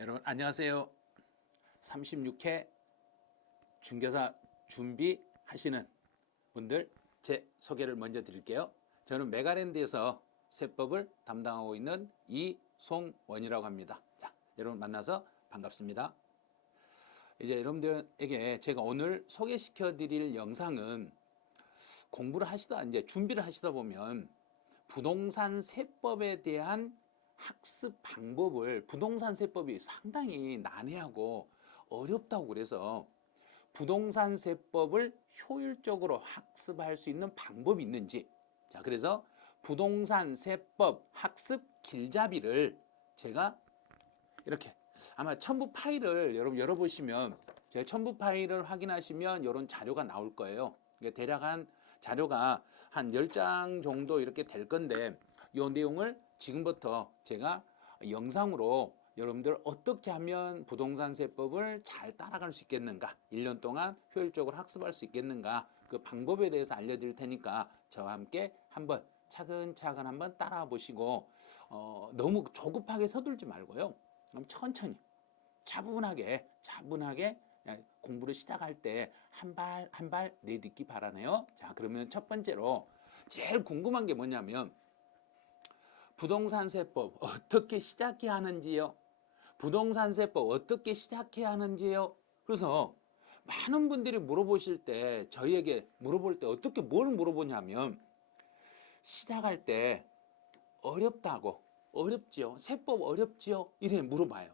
여러분 안녕하세요. 36회 중개사 준비하시는 분들 제 소개를 먼저 드릴게요. 저는 메가랜드에서 세법을 담당하고 있는 이송원이라고 합니다. 자, 여러분 만나서 반갑습니다. 이제 여러분들에게 제가 오늘 소개시켜 드릴 영상은 공부를 하시다 이제 준비를 하시다 보면 부동산 세법에 대한 학습 방법을 부동산 세법이 상당히 난해하고 어렵다고 그래서 부동산 세법을 효율적으로 학습할 수 있는 방법이 있는지 자 그래서 부동산 세법 학습 길잡이를 제가 이렇게 아마 첨부 파일을 여러분 열어보시면 제가 첨부 파일을 확인하시면 이런 자료가 나올 거예요. 대략 한 자료가 한 10장 정도 이렇게 될 건데 이 내용을 지금부터 제가 영상으로 여러분들 어떻게 하면 부동산 세법을 잘 따라갈 수 있겠는가 1년 동안 효율적으로 학습할 수 있겠는가 그 방법에 대해서 알려드릴 테니까 저와 함께 한번 차근차근 한번 따라 보시고 너무 조급하게 서둘지 말고요. 그럼 천천히 차분하게 공부를 시작할 때 한 발 한 발 내딛기 바라네요. 자, 그러면 첫 번째로 제일 궁금한 게 뭐냐면 부동산 세법 어떻게 시작해야 하는지요? 부동산 세법 어떻게 시작해야 하는지요? 그래서 많은 분들이 물어보실 때 저희에게 물어볼 때 어떻게 뭘 물어보냐면 시작할 때 어렵다고 어렵지요? 세법 어렵지요? 이래 물어봐요.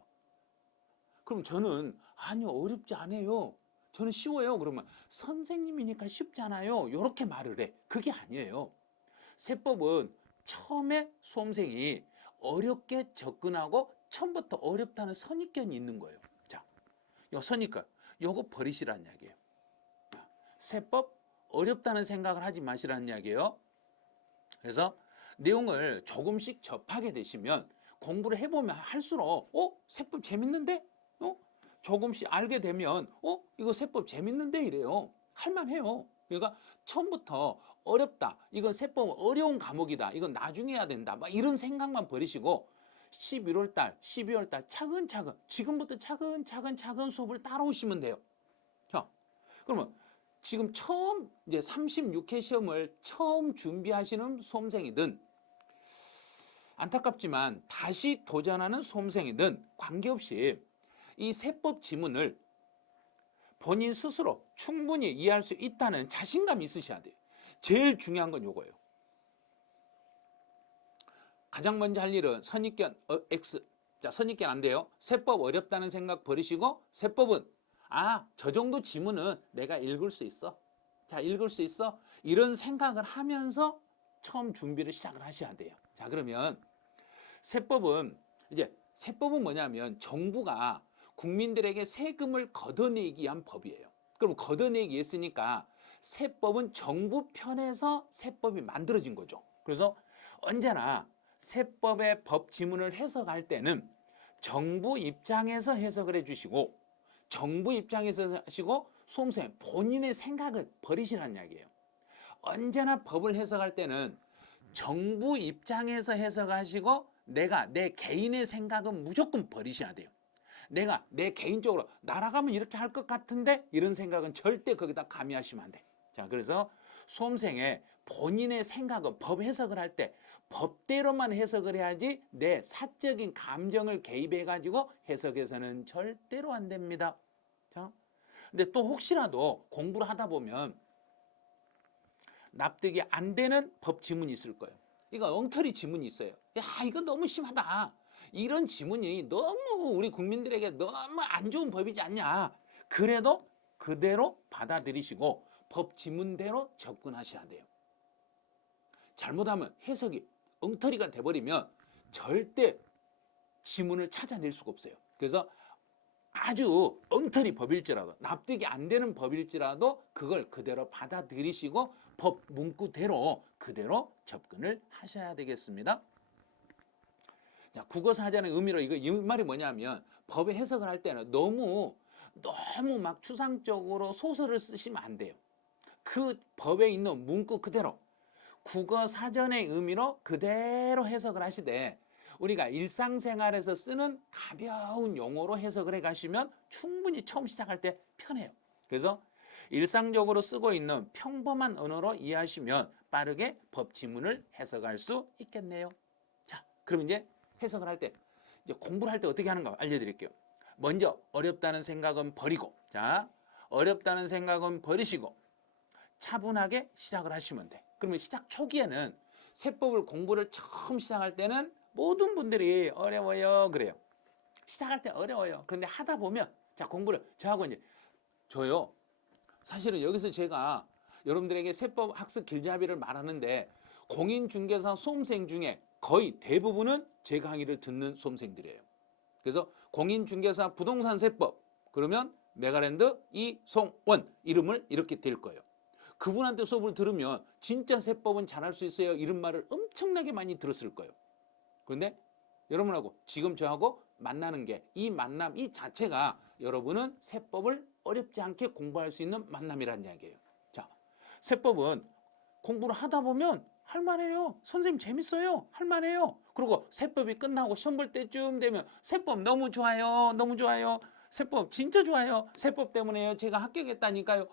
그럼 저는 아니요 어렵지 않아요. 저는 쉬워요. 그러면 선생님이니까 쉽잖아요. 이렇게 말을 해. 그게 아니에요. 세법은 처음에 수험생이 어렵게 접근하고 처음부터 어렵다는 선입견이 있는 거예요. 자, 요 선입견 요거 버리시라는 이야기예요. 세법 어렵다는 생각을 하지 마시라는 이야기예요. 그래서 내용을 조금씩 접하게 되시면 공부를 해보면 할수록 세법 재밌는데? 조금씩 알게 되면 이거 세법 재밌는데 이래요. 할만해요. 그러니까 처음부터 어렵다. 이건 세법 어려운 과목이다. 이건 나중에 해야 된다. 막 이런 생각만 버리시고 11월 달, 12월 달 차근차근 지금부터 차근 수업을 따라오시면 돼요. 자, 그러면 지금 처음 이제 36회 시험을 처음 준비하시는 수험생이든 안타깝지만 다시 도전하는 수험생이든 관계없이 이 세법 지문을 본인 스스로 충분히 이해할 수 있다는 자신감이 있으셔야 돼요. 제일 중요한 건 요거예요. 가장 먼저 할 일은 선입견 X. 자, 선입견 안 돼요. 세법 어렵다는 생각 버리시고 세법은 저 정도 지문은 내가 읽을 수 있어. 자, 읽을 수 있어. 이런 생각을 하면서 처음 준비를 시작을 하셔야 돼요. 자, 그러면 세법은 뭐냐면 정부가 국민들에게 세금을 걷어내기 위한 법이에요. 그럼 걷어내기 했으니까 세법은 정부 편에서 세법이 만들어진 거죠. 그래서 언제나 세법의 법 지문을 해석할 때는 정부 입장에서 해석을 해주시고 정부 입장에서 하시고 수험생 본인의 생각을 버리시라는 이야기예요. 언제나 법을 해석할 때는 정부 입장에서 해석하시고 내가 내 개인의 생각은 무조건 버리셔야 돼요. 내가 내 개인적으로 날아가면 이렇게 할 것 같은데 이런 생각은 절대 거기다 가미하시면 안 돼. 자, 그래서 수험생의 본인의 생각은 법 해석을 할 때 법대로만 해석을 해야지 내 사적인 감정을 개입해 가지고 해석해서는 절대로 안 됩니다. 자, 근데 또 혹시라도 공부를 하다 보면 납득이 안 되는 법 지문이 있을 거예요. 이거 엉터리 지문이 있어요. 야, 이거 너무 심하다. 이런 지문이 너무 우리 국민들에게 너무 안 좋은 법이지 않냐. 그래도 그대로 받아들이시고 법 지문대로 접근하셔야 돼요. 잘못하면 해석이 엉터리가 돼버리면 절대 지문을 찾아낼 수가 없어요. 그래서 아주 엉터리 법일지라도 납득이 안 되는 법일지라도 그걸 그대로 받아들이시고 법 문구대로 그대로 접근을 하셔야 되겠습니다. 자, 국어사전의 의미로 이 말이 뭐냐면 법의 해석을 할 때는 너무 막 추상적으로 소설을 쓰시면 안 돼요. 그 법에 있는 문구 그대로 국어사전의 의미로 그대로 해석을 하시되 우리가 일상생활에서 쓰는 가벼운 용어로 해석을 해 가시면 충분히 처음 시작할 때 편해요. 그래서 일상적으로 쓰고 있는 평범한 언어로 이해하시면 빠르게 법 지문을 해석할 수 있겠네요. 자, 그럼 이제 해석을 할 때, 이제 공부를 할 때 어떻게 하는가 알려드릴게요. 먼저 어렵다는 생각은 버리고, 자, 어렵다는 생각은 버리시고 차분하게 시작을 하시면 돼. 그러면 시작 초기에는 세법을 공부를 처음 시작할 때는 모든 분들이 어려워요 그래요. 시작할 때 어려워요. 그런데 하다 보면 자 공부를 저하고 이제 저요. 사실은 여기서 제가 여러분들에게 세법 학습 길잡이를 말하는데 공인중개사 수험생 중에 거의 대부분은 제 강의를 듣는 수험생들이에요. 그래서 공인중개사 부동산 세법 그러면 메가랜드 이송원 이름을 이렇게 될 거예요. 그분한테 수업을 들으면 진짜 세법은 잘할 수 있어요 이런 말을 엄청나게 많이 들었을 거예요. 그런데 여러분하고 지금 저하고 만나는 게 이 만남 이 자체가 여러분은 세법을 어렵지 않게 공부할 수 있는 만남이라는 이야기예요. 자, 세법은 공부를 하다 보면 할만해요. 선생님 재밌어요. 할만해요. 그리고 세법이 끝나고 시험 볼 때쯤 되면 세법 너무 좋아요. 너무 좋아요. 세법 진짜 좋아요. 세법 때문에요. 제가 합격했다니까요.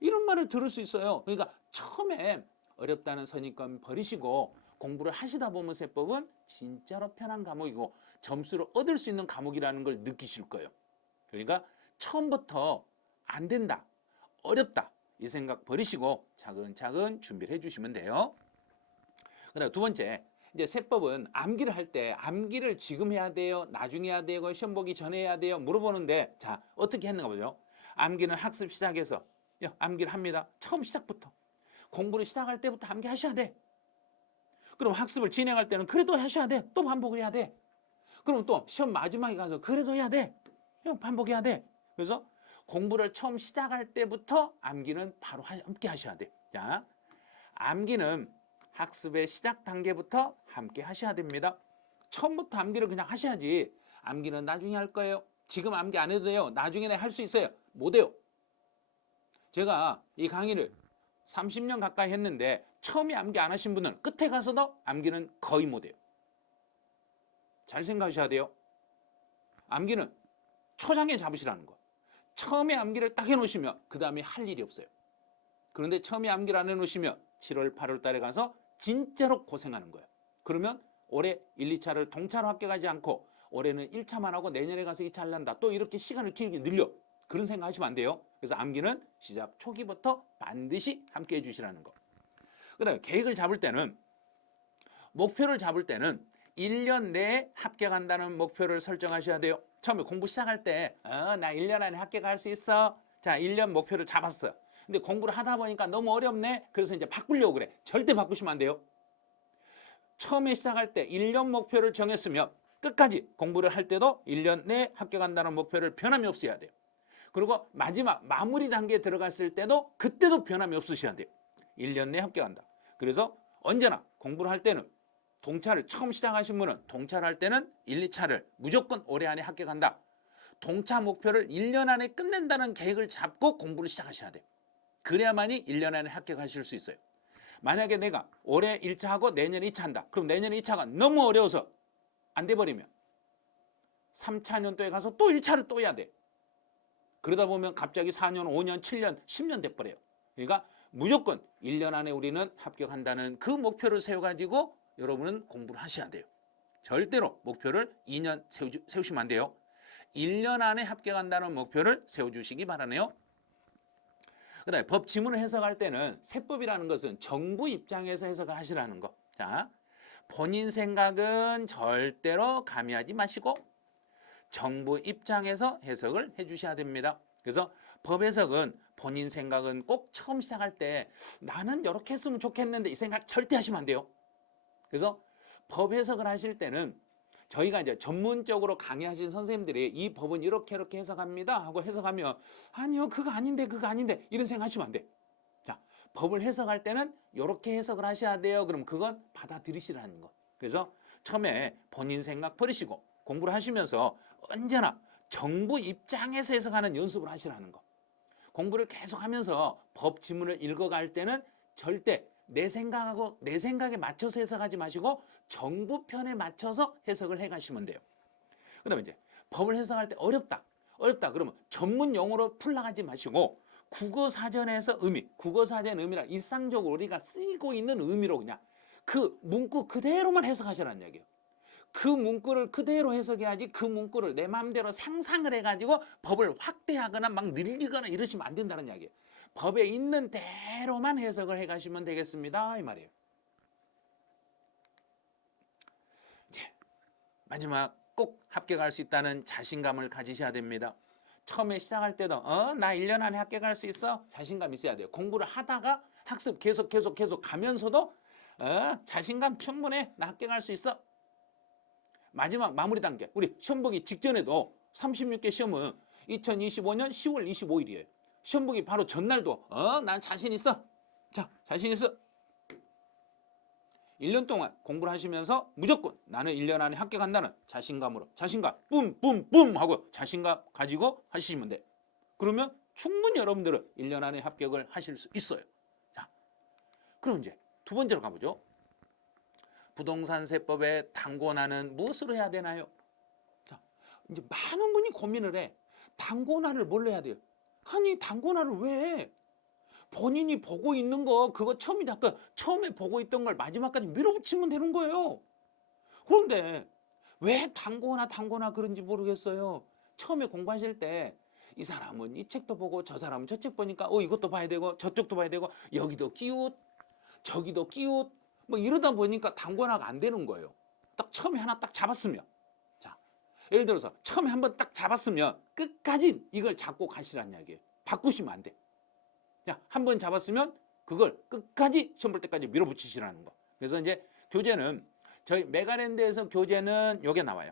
이런 말을 들을 수 있어요. 그러니까 처음에 어렵다는 선입관 버리시고 공부를 하시다 보면 세법은 진짜로 편한 과목이고 점수를 얻을 수 있는 과목이라는 걸 느끼실 거예요. 그러니까 처음부터 안 된다, 어렵다 이 생각 버리시고 차근차근 준비를 해주시면 돼요. 그다음 두 번째, 이제 세법은 암기를 할 때 암기를 지금 해야 돼요, 나중에 해야 돼요, 시험 보기 전에 해야 돼요 물어보는데 자 어떻게 했는가 보죠. 암기는 학습 시작해서 암기를 합니다. 처음 시작부터 공부를 시작할 때부터 암기하셔야 돼. 그럼 학습을 진행할 때는 그래도 하셔야 돼. 또 반복을 해야 돼. 그럼 또 시험 마지막에 가서 그래도 해야 돼. 반복해야 돼. 그래서 공부를 처음 시작할 때부터 암기는 바로 함께 하셔야 돼. 자, 암기는 학습의 시작 단계부터 함께 하셔야 됩니다. 처음부터 암기를 그냥 하셔야지. 암기는 나중에 할 거예요. 지금 암기 안 해도 돼요. 나중에는 할 수 있어요. 못 해요. 제가 이 강의를 30년 가까이 했는데 처음에 암기 안 하신 분은 끝에 가서도 암기는 거의 못 해요. 잘 생각하셔야 돼요. 암기는 초장에 잡으시라는 거. 처음에 암기를 딱 해놓으시면 그 다음에 할 일이 없어요. 그런데 처음에 암기를 안 해놓으시면 7월, 8월 달에 가서 진짜로 고생하는 거예요. 그러면 올해 1, 2차를 동차로 합격하지 않고 올해는 1차만 하고 내년에 가서 2차를 한다. 또 이렇게 시간을 길게 늘려. 그런 생각 하시면 안 돼요. 그래서 암기는 시작 초기부터 반드시 함께 해주시라는 거. 그 다음에 계획을 잡을 때는 목표를 잡을 때는 1년 내에 합격한다는 목표를 설정하셔야 돼요. 처음에 공부 시작할 때 나 1년 안에 합격할 수 있어. 자, 1년 목표를 잡았어요. 근데 공부를 하다 보니까 너무 어렵네. 그래서 이제 바꾸려고 그래. 절대 바꾸시면 안 돼요. 처음에 시작할 때 1년 목표를 정했으면 끝까지 공부를 할 때도 1년 내에 합격한다는 목표를 변함이 없이 해야 돼요. 그리고 마지막 마무리 단계에 들어갔을 때도 그때도 변함이 없으셔야 돼요. 1년 내에 합격한다. 그래서 언제나 공부를 할 때는 동차를 처음 시작하신 분은 동차를 할 때는 1, 2차를 무조건 올해 안에 합격한다. 동차 목표를 1년 안에 끝낸다는 계획을 잡고 공부를 시작하셔야 돼요. 그래야만이 1년 안에 합격하실 수 있어요. 만약에 내가 올해 1차 하고 내년에 2차 한다. 그럼 내년에 2차가 너무 어려워서 안 돼버리면 3차 년도에 가서 또 1차를 또 해야 돼. 그러다 보면 갑자기 4년, 5년, 7년, 10년 돼버려요. 그러니까 무조건 1년 안에 우리는 합격한다는 그 목표를 세워가지고 여러분은 공부를 하셔야 돼요. 절대로 목표를 2년 세우시면 안 돼요. 1년 안에 합격한다는 목표를 세워주시기 바라네요. 그 다음에 법 지문을 해석할 때는 세법이라는 것은 정부 입장에서 해석을 하시라는 거. 자, 본인 생각은 절대로 가미하지 마시고 정부 입장에서 해석을 해주셔야 됩니다. 그래서 법 해석은 본인 생각은 꼭 처음 시작할 때 나는 이렇게 했으면 좋겠는데 이 생각 절대 하시면 안 돼요. 그래서 법 해석을 하실 때는 저희가 이제 전문적으로 강의하신 선생님들이 이 법은 이렇게 해석합니다 하고 해석하면 아니요 그거 아닌데 이런 생각 하시면 안 돼. 자, 법을 해석할 때는 이렇게 해석을 하셔야 돼요. 그럼 그건 받아들이시라는 거. 그래서 처음에 본인 생각 버리시고 공부를 하시면서 언제나 정부 입장에서 해석하는 연습을 하시라는 거. 공부를 계속하면서 법 지문을 읽어갈 때는 절대 내 생각에 맞춰서 해석하지 마시고 정부 편에 맞춰서 해석을 해 가시면 돼요. 그다음에 이제 법을 해석할 때 어렵다 그러면 전문 용어로 풀나가지 마시고 국어사전에서 국어사전 의미라 일상적으로 우리가 쓰이고 있는 의미로 그냥 그 문구 그대로만 해석하시라는 얘기예요. 그 문구를 그대로 해석해야지 그 문구를 내 마음대로 상상을 해가지고 법을 확대하거나 막 늘리거나 이러시면 안 된다는 이야기예요. 법에 있는 대로만 해석을 해가시면 되겠습니다 이 말이에요. 이제 마지막 꼭 합격할 수 있다는 자신감을 가지셔야 됩니다. 처음에 시작할 때도 나 1년 안에 합격할 수 있어? 자신감 있어야 돼요. 공부를 하다가 학습 계속 가면서도 자신감 충분해. 나 합격할 수 있어. 마지막 마무리 단계. 우리 시험 보기 직전에도 36개 시험은 2025년 10월 25일이에요. 시험 보기 바로 전날도 난 자신 있어. 자, 자신 있어. 1년 동안 공부를 하시면서 무조건 나는 1년 안에 합격한다는 자신감으로 자신감 뿜뿜뿜 하고 자신감 가지고 하시면 돼. 그러면 충분히 여러분들은 1년 안에 합격을 하실 수 있어요. 자, 그럼 이제 두 번째로 가보죠. 부동산 세법의 당고나는 무엇으로 해야 되나요? 자, 이제 많은 분이 고민을 해. 당고나를 뭘로 해야 돼요? 아니 당고나를 왜 해? 본인이 보고 있는 거 그거 처음에 보고 있던 걸 마지막까지 밀어붙이면 되는 거예요. 그런데 왜 당고나 그런지 모르겠어요. 처음에 공부하실 때 이 사람은 이 책도 보고 저 사람은 저 책 보니까 이것도 봐야 되고 저쪽도 봐야 되고 여기도 끼웃 저기도 끼웃 뭐 이러다 보니까 당고나가 안 되는 거예요. 딱 처음에 하나 딱 잡았으면 자 예를 들어서 처음에 한번 딱 잡았으면 끝까지 이걸 잡고 가시라는 이야기예요. 바꾸시면 안 돼. 한 번 잡았으면 그걸 끝까지 시험 볼 때까지 밀어붙이시라는 거. 그래서 이제 교재는 저희 메가랜드에서 교재는 요게 나와요.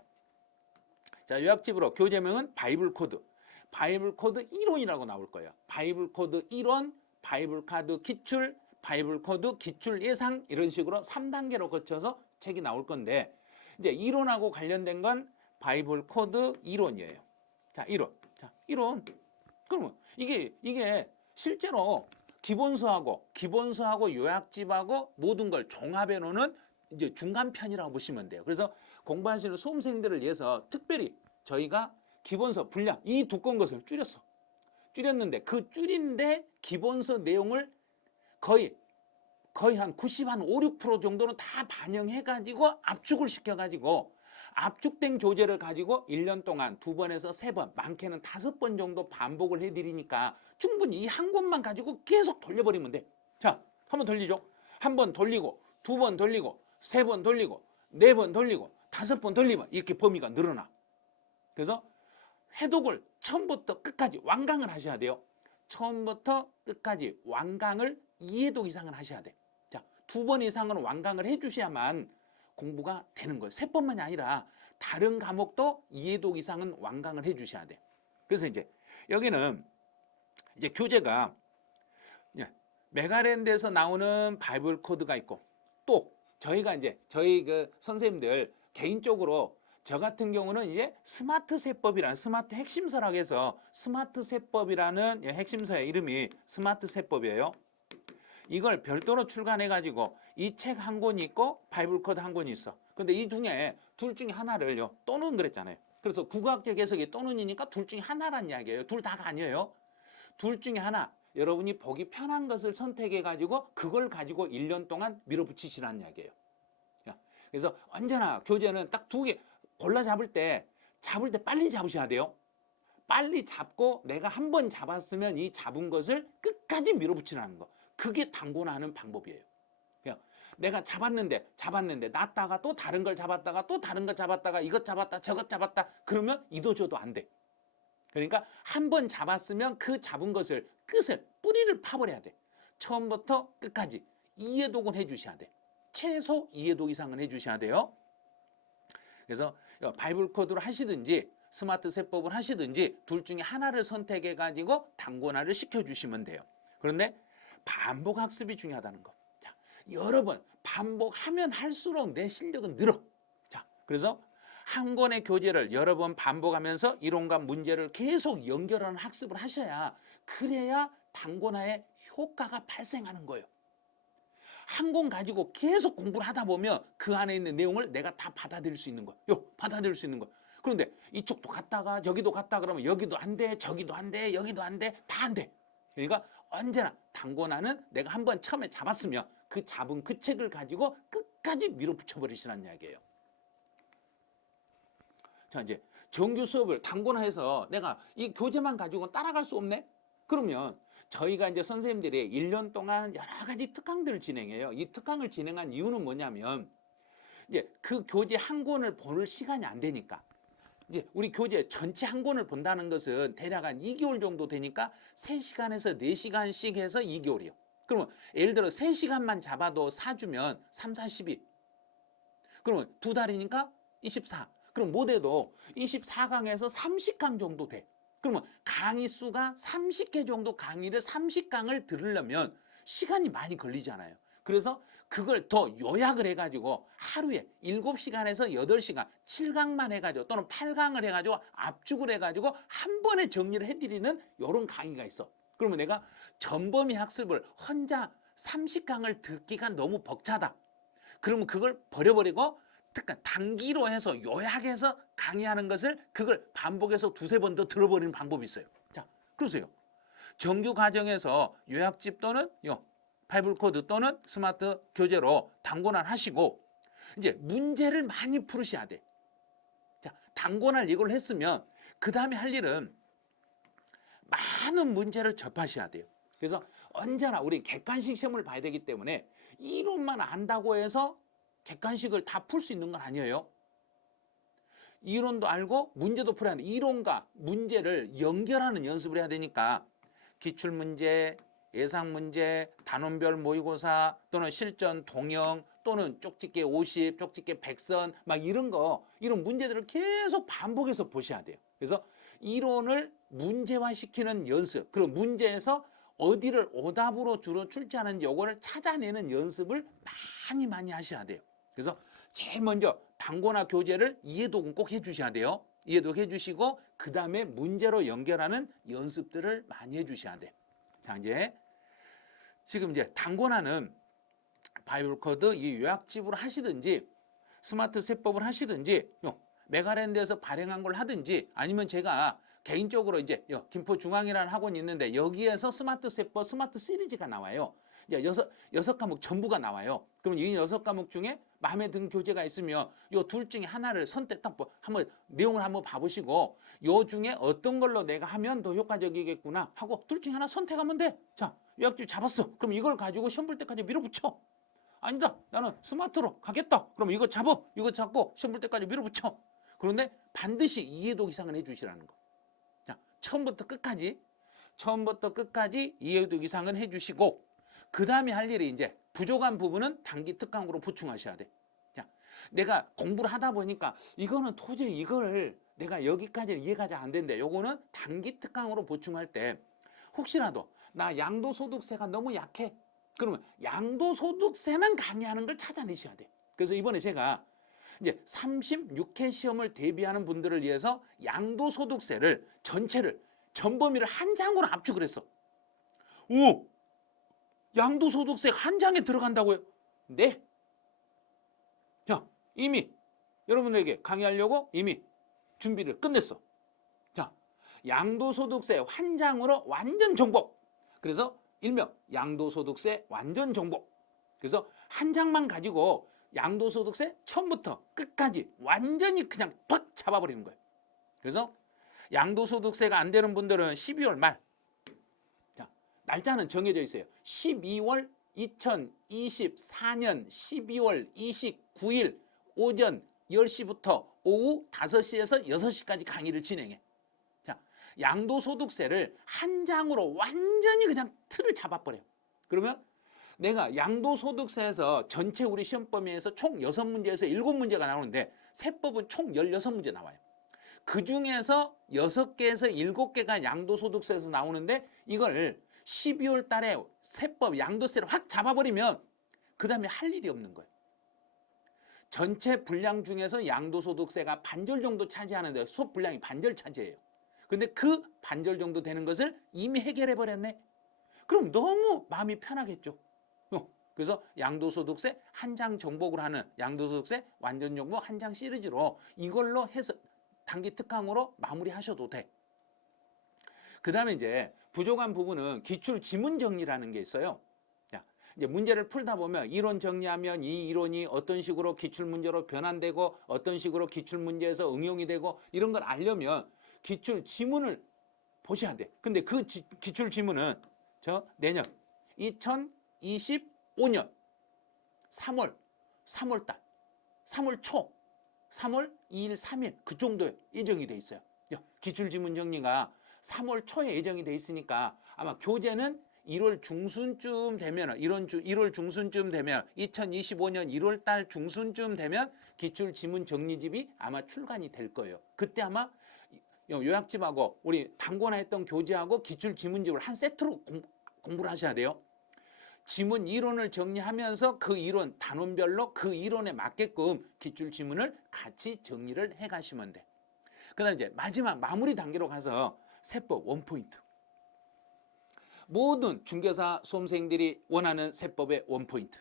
자, 요약집으로 교재명은 바이블 코드 1원이라고 나올 거예요. 바이블 코드 1원, 바이블 카드 기출, 바이블 코드 기출 예상 이런 식으로 3단계로 거쳐서 책이 나올 건데 이제 1원하고 관련된 건 바이블 코드 1원이에요. 자, 1원. 자, 1원. 그러면 이게 실제로 기본서하고 요약집하고 모든 걸 종합해 놓는 이제 중간편이라고 보시면 돼요. 그래서 공부하시는 수험생들을 위해서 특별히 저희가 기본서 분량 이 두꺼운 것을 줄였는데 그 줄인데 기본서 내용을 거의 한 5, 6% 정도는 다 반영해 가지고 압축을 시켜 가지고 압축된 교재를 가지고 1년 동안 2번에서 3번, 많게는 5번 정도 반복을 해드리니까 충분히 이 한 권만 가지고 계속 돌려버리면 돼. 자, 한번 돌리죠. 한 번 돌리고, 2번 돌리고, 3번 돌리고, 4번 돌리고, 5번 돌리면 이렇게 범위가 늘어나. 그래서 해독을 처음부터 끝까지 완강을 하셔야 돼요. 처음부터 끝까지 완강을 2회독 이상은 하셔야 돼. 자, 2번 이상은 완강을 해주셔야만 공부가 되는 거예요. 3번만이 아니라 다른 과목도 2회독 이상은 완강을 해주셔야 돼. 그래서 이제 여기는 이제 교재가 메가랜드에서 나오는 바이블 코드가 있고 또 저희가 이제 저희 그 선생님들 개인적으로 저 같은 경우는 이제 스마트 세법이라는 스마트 핵심서라고 해서 스마트 세법이라는 핵심서의 이름이 스마트 세법이에요. 이걸 별도로 출간해 가지고 이 책 한 권이 있고 바이블 코드 한 권이 있어. 근데 이 둘 중에 하나를요 또는 그랬잖아요. 그래서 국어학적 해석이 또는이니까 둘 중에 하나란 이야기예요. 둘 다가 아니에요. 둘 중에 하나 여러분이 보기 편한 것을 선택해 가지고 그걸 가지고 1년 동안 밀어붙이시라는 이야기예요. 그래서 언제나 교재는 딱 2개 골라 잡을 때 빨리 잡으셔야 돼요. 빨리 잡고 내가 한 번 잡았으면 이 잡은 것을 끝까지 밀어붙이라는 거. 그게 당고나 하는 방법이에요. 내가 잡았는데 놨다가 또 다른 걸 잡았다가 또 다른 걸 잡았다가 이것 잡았다 저것 잡았다 그러면 이도저도 안 돼. 그러니까 한 번 잡았으면 그 잡은 것을 뿌리를 파버려야 돼. 처음부터 끝까지 2회독은 해주셔야 돼. 최소 2회독 이상은 해주셔야 돼요. 그래서 바이블 코드로 하시든지 스마트 세법을 하시든지 둘 중에 하나를 선택해 가지고 당고나를 시켜주시면 돼요. 그런데 반복 학습이 중요하다는 거. 자, 여러 번 반복하면 할수록 내 실력은 늘어. 자, 그래서 한 권의 교재를 여러 번 반복하면서 이론과 문제를 계속 연결하는 학습을 하셔야 그래야 당고나의 효과가 발생하는 거예요. 한 권 가지고 계속 공부를 하다 보면 그 안에 있는 내용을 내가 다 받아들일 수 있는 거야. 받아들일 수 있는 거야. 그런데 이쪽도 갔다가 저기도 갔다 그러면 여기도 안 돼, 저기도 안 돼, 여기도 안 돼, 다 안 돼. 그러니까 언제나 단권화는 내가 한번 처음에 잡았으면 그 잡은 그 책을 가지고 끝까지 밀어붙여 버리시라는 이야기예요. 자, 이제 정규 수업을 단권화해서 내가 이 교재만 가지고 따라갈 수 없네? 그러면 저희가 이제 선생님들이 1년 동안 여러 가지 특강들을 진행해요. 이 특강을 진행한 이유는 뭐냐면 이제 그 교재 한 권을 볼 시간이 안 되니까 이제 우리 교재 전체 한 권을 본다는 것은 대략 한 2개월 정도 되니까 3시간에서 4시간씩 해서 2개월이요. 그러면 예를 들어 3시간만 잡아도 4주면 3, 4, 12. 그러면 2달이니까 24. 그럼 못해도 24강에서 30강 정도 돼. 그러면 강의 수가 30개 정도 강의를 30강을 들으려면 시간이 많이 걸리잖아요. 그래서 그걸 더 요약을 해가지고 하루에 7시간에서 8시간 7강만 해가지고 또는 8강을 해가지고 압축을 해가지고 한 번에 정리를 해드리는 이런 강의가 있어. 그러면 내가 전범위 학습을 혼자 30강을 듣기가 너무 벅차다. 그러면 그걸 버려버리고 특강 단기로 해서 요약해서 강의하는 것을 그걸 반복해서 2-3번 더 들어버리는 방법이 있어요. 자, 그러세요. 정규 과정에서 요약집 또는 바이블 코드 또는 스마트 교재로 단권화 하시고 이제 문제를 많이 풀으셔야 돼. 자, 단권화 이걸 했으면 그 다음에 할 일은 많은 문제를 접하셔야 돼요. 그래서 언제나 우리 객관식 시험을 봐야 되기 때문에 이론만 안다고 해서 객관식을 다 풀 수 있는 건 아니에요. 이론도 알고 문제도 풀어야 돼. 이론과 문제를 연결하는 연습을 해야 되니까 기출문제, 예상문제, 단원별 모의고사 또는 실전 동영 또는 쪽집게 50, 쪽집게 100선 막 이런 문제들을 계속 반복해서 보셔야 돼요. 그래서 이론을 문제화시키는 연습, 그리고 문제에서 어디를 오답으로 주로 출제하는지 요거를 찾아내는 연습을 많이 하셔야 돼요. 그래서 제일 먼저 단권화 교재를 이해독은 꼭 해주셔야 돼요. 이해독 해주시고 그 다음에 문제로 연결하는 연습들을 많이 해주셔야 돼요. 자, 이제 지금 이제 단권화는 바이블 코드 이 요약집으로 하시든지 스마트 세법을 하시든지 메가랜드에서 발행한 걸 하든지 아니면 제가 개인적으로 이제 김포중앙이라는 학원이 있는데 여기에서 스마트 세법 스마트 시리즈가 나와요. 이제 여섯 과목 전부가 나와요. 그럼 이 6과목 중에 마음에 든 교재가 있으면 요 둘 중에 하나를 선택 딱 한번 내용을 한번 봐보시고 요 중에 어떤 걸로 내가 하면 더 효과적이겠구나 하고 둘 중에 하나 선택하면 돼. 자, 요약집 잡았어. 그럼 이걸 가지고 시험 볼 때까지 밀어붙여. 아니다, 나는 스마트로 가겠다. 그럼 이거 잡고 시험 볼 때까지 밀어붙여. 그런데 반드시 이해독 이상은 해주시라는 거. 자, 처음부터 끝까지 이해독 이상은 해주시고 그 다음에 할 일이 이제 부족한 부분은 단기 특강으로 보충하셔야 돼. 자, 내가 공부를 하다 보니까 이거는 도저히 이걸 내가 여기까지는 이해가 잘 안 된대. 요거는 단기 특강으로 보충할 때 혹시라도 나 양도소득세가 너무 약해. 그러면 양도소득세만 강의하는 걸 찾아내셔야 돼. 그래서 이번에 제가 이제 36회 시험을 대비하는 분들을 위해서 양도소득세를 전체를 전범위를 한 장으로 압축을 했어. 오! 양도소득세 한 장에 들어간다고요? 네. 자, 이미 여러분에게 강의하려고 이미 준비를 끝냈어. 자, 양도소득세 한 장으로 완전 정복. 그래서 일명 양도소득세 완전 정복. 그래서 한 장만 가지고 양도소득세 처음부터 끝까지 완전히 그냥 팍 잡아버리는 거예요. 그래서 양도소득세가 안 되는 분들은 12월 말, 자, 날짜는 정해져 있어요. 12월 2024년 12월 29일 오전 10시부터 오후 5시에서 6시까지 강의를 진행해. 자, 양도소득세를 한 장으로 완전히 그냥 틀을 잡아버려요. 그러면 내가 양도소득세에서 전체 우리 시험 범위에서 총 6문제에서 7문제가 나오는데 세법은 총 16문제 나와요. 그 중에서 6개에서 7개가 양도소득세에서 나오는데 이걸 12월 달에 세법 양도세를 확 잡아버리면 그 다음에 할 일이 없는 거예요. 전체 분량 중에서 양도소득세가 반절 정도 차지하는데 수업 분량이 반절 차지해요. 근데 그 반절 정도 되는 것을 이미 해결해 버렸네. 그럼 너무 마음이 편하겠죠. 그래서 양도소득세 한 장 정복을 하는 양도소득세 완전 정복 한 장 시리즈로 이걸로 해서 단기 특강으로 마무리하셔도 돼. 그 다음에 이제 부족한 부분은 기출 지문 정리라는 게 있어요. 자, 이제 문제를 풀다 보면 이론 정리하면 이 이론이 어떤 식으로 기출 문제로 변환되고 어떤 식으로 기출 문제에서 응용이 되고 이런 걸 알려면 기출 지문을 보셔야 돼. 근데 그 기출 지문은 저 내년 2025년 3월 달, 3월 초, 3월 2일, 3일 그 정도에 예정이 돼 있어요. 기출 지문 정리가 3월 초에 예정이 돼 있으니까 아마 교재는 1월 중순쯤 되면 1월 중순쯤 되면 2025년 1월 달 중순쯤 되면 기출 지문 정리집이 아마 출간이 될 거예요. 그때 아마 요약집하고 우리 단권화 했던 교재하고 기출 지문집을 한 세트로 공부를 하셔야 돼요. 지문 이론을 정리하면서 그 이론 단원별로 그 이론에 맞게끔 기출 지문을 같이 정리를 해 가시면 돼. 그다음 이제 마지막 마무리 단계로 가서 세법 원포인트. 모든 중개사 수험생들이 원하는 세법의 원포인트.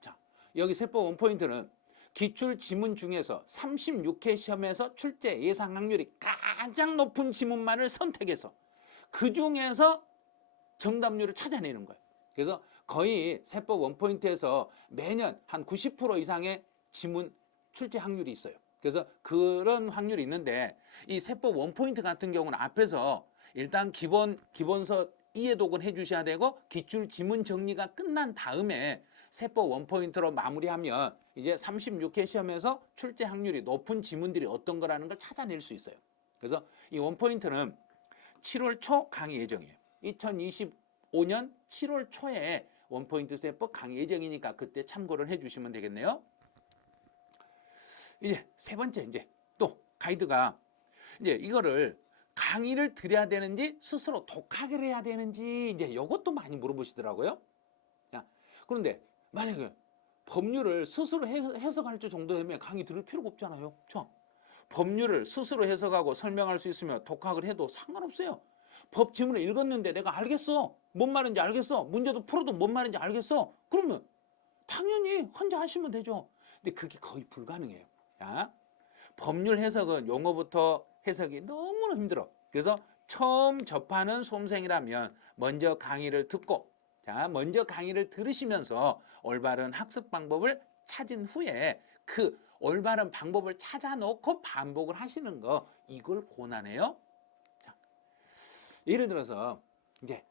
자, 여기 세법 원포인트는 기출 지문 중에서 36회 시험에서 출제 예상 확률이 가장 높은 지문만을 선택해서 그 중에서 정답률을 찾아내는 거예요. 그래서 거의 세법 원포인트에서 매년 한 90% 이상의 지문 출제 확률이 있어요. 그래서 그런 확률이 있는데 이 세법 원포인트 같은 경우는 앞에서 일단 기본서 이해독은 해주셔야 되고 기출 지문 정리가 끝난 다음에 세법 원포인트로 마무리하면 이제 36회 시험에서 출제 확률이 높은 지문들이 어떤 거라는 걸 찾아낼 수 있어요. 그래서 이 원포인트는 7월 초 강의 예정이에요. 2025년 7월 초에 원포인트 세법 강의 예정이니까 그때 참고를 해주시면 되겠네요. 이제 세 번째 이제 또 가이드가 이제 이거를 강의를 드려야 되는지 스스로 독학을 해야 되는지 이제 이것도 많이 물어보시더라고요. 자, 그런데 만약에 법률을 스스로 해석할 정도 되면 강의 들을 필요가 없잖아요. 그렇죠? 법률을 스스로 해석하고 설명할 수 있으면 독학을 해도 상관없어요. 법 지문을 읽었는데 내가 알겠어. 뭔 말인지 알겠어. 문제도 풀어도 뭔 말인지 알겠어. 그러면 당연히 혼자 하시면 되죠. 근데 그게 거의 불가능해요. 자, 법률 해석은 용어부터 해석이 너무나 힘들어. 그래서 처음 접하는 수험생이라면 먼저 강의를 듣고 먼저 강의를 들으시면서 올바른 학습 방법을 찾은 후에 그 올바른 방법을 찾아놓고 반복을 하시는 거 이걸 권하네요. 자, 예를 들어서 이제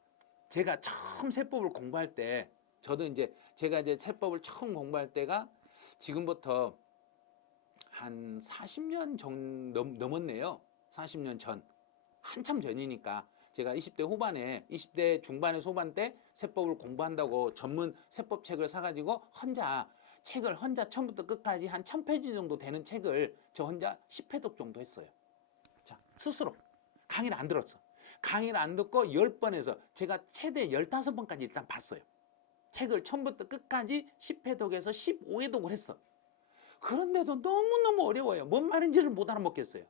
제가 처음 세법을 공부할 때 저도 이제 제가 이제 세법을 처음 공부할 때가 지금부터 한 40년 넘었네요. 40년 전. 한참 전이니까 제가 20대 후반에 20대 중반에 후반 때 세법을 공부한다고 전문 세법 책을 사가지고 책을 혼자 처음부터 끝까지 한 1000페이지 정도 되는 책을 저 혼자 10회독 정도 했어요. 자, 스스로 강의를 안 들었어. 강의를 안 듣고 10번에서 제가 최대 15번까지 일단 봤어요. 책을 처음부터 끝까지 10회독에서 15회독을 했어. 그런데도 너무너무 어려워요. 뭔 말인지를 못 알아먹겠어요.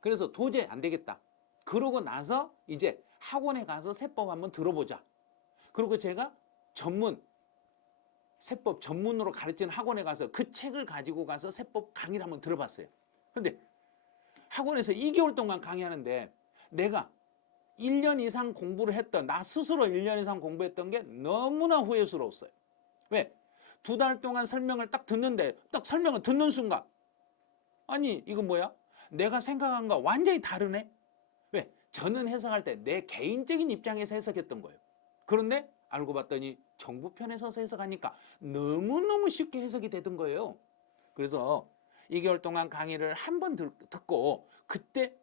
그래서 도저히 안 되겠다. 그러고 나서 이제 학원에 가서 세법 한번 들어보자. 그리고 제가 세법 전문으로 가르치는 학원에 가서 그 책을 가지고 가서 세법 강의를 한번 들어봤어요. 그런데 학원에서 2개월 동안 강의하는데 내가 1년 이상 공부를 했던 나 스스로 1년 이상 공부했던 게 너무나 후회스러웠어요. 왜? 2달 동안 설명을 딱 듣는데 딱 설명을 듣는 순간 아니 이거 뭐야? 내가 생각한 거 완전히 다르네? 왜? 저는 해석할 때 내 개인적인 입장에서 해석했던 거예요. 그런데 알고 봤더니 정부 편에 서서 해석하니까 너무너무 쉽게 해석이 되던 거예요. 그래서 2개월 동안 강의를 한 번 듣고 그때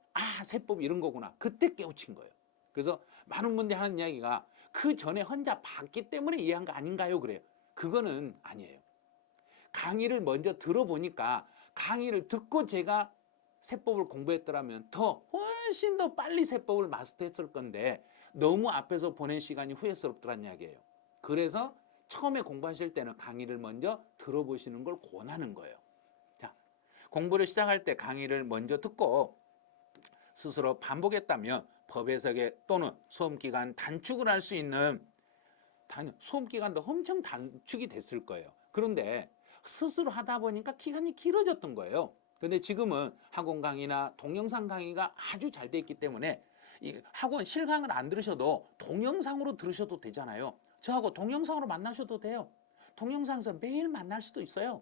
세법 이런 거구나. 그때 깨우친 거예요. 그래서 많은 분들이 하는 이야기가 그 전에 혼자 봤기 때문에 이해한 거 아닌가요? 그래요. 그거는 아니에요. 강의를 먼저 들어보니까 강의를 듣고 제가 세법을 공부했더라면 훨씬 더 빨리 세법을 마스터했을 건데 너무 앞에서 보낸 시간이 후회스럽더란 이야기예요. 그래서 처음에 공부하실 때는 강의를 먼저 들어보시는 걸 권하는 거예요. 자, 공부를 시작할 때 강의를 먼저 듣고 스스로 반복했다면 법 해석에 또는 수험 기간 단축을 할 수 있는 수험 기간도 엄청 단축이 됐을 거예요. 그런데 스스로 하다 보니까 기간이 길어졌던 거예요. 근데 지금은 학원 강의나 동영상 강의가 아주 잘 돼 있기 때문에 이 학원 실강을 안 들으셔도 동영상으로 들으셔도 되잖아요. 저하고 동영상으로 만나셔도 돼요. 동영상에서 매일 만날 수도 있어요.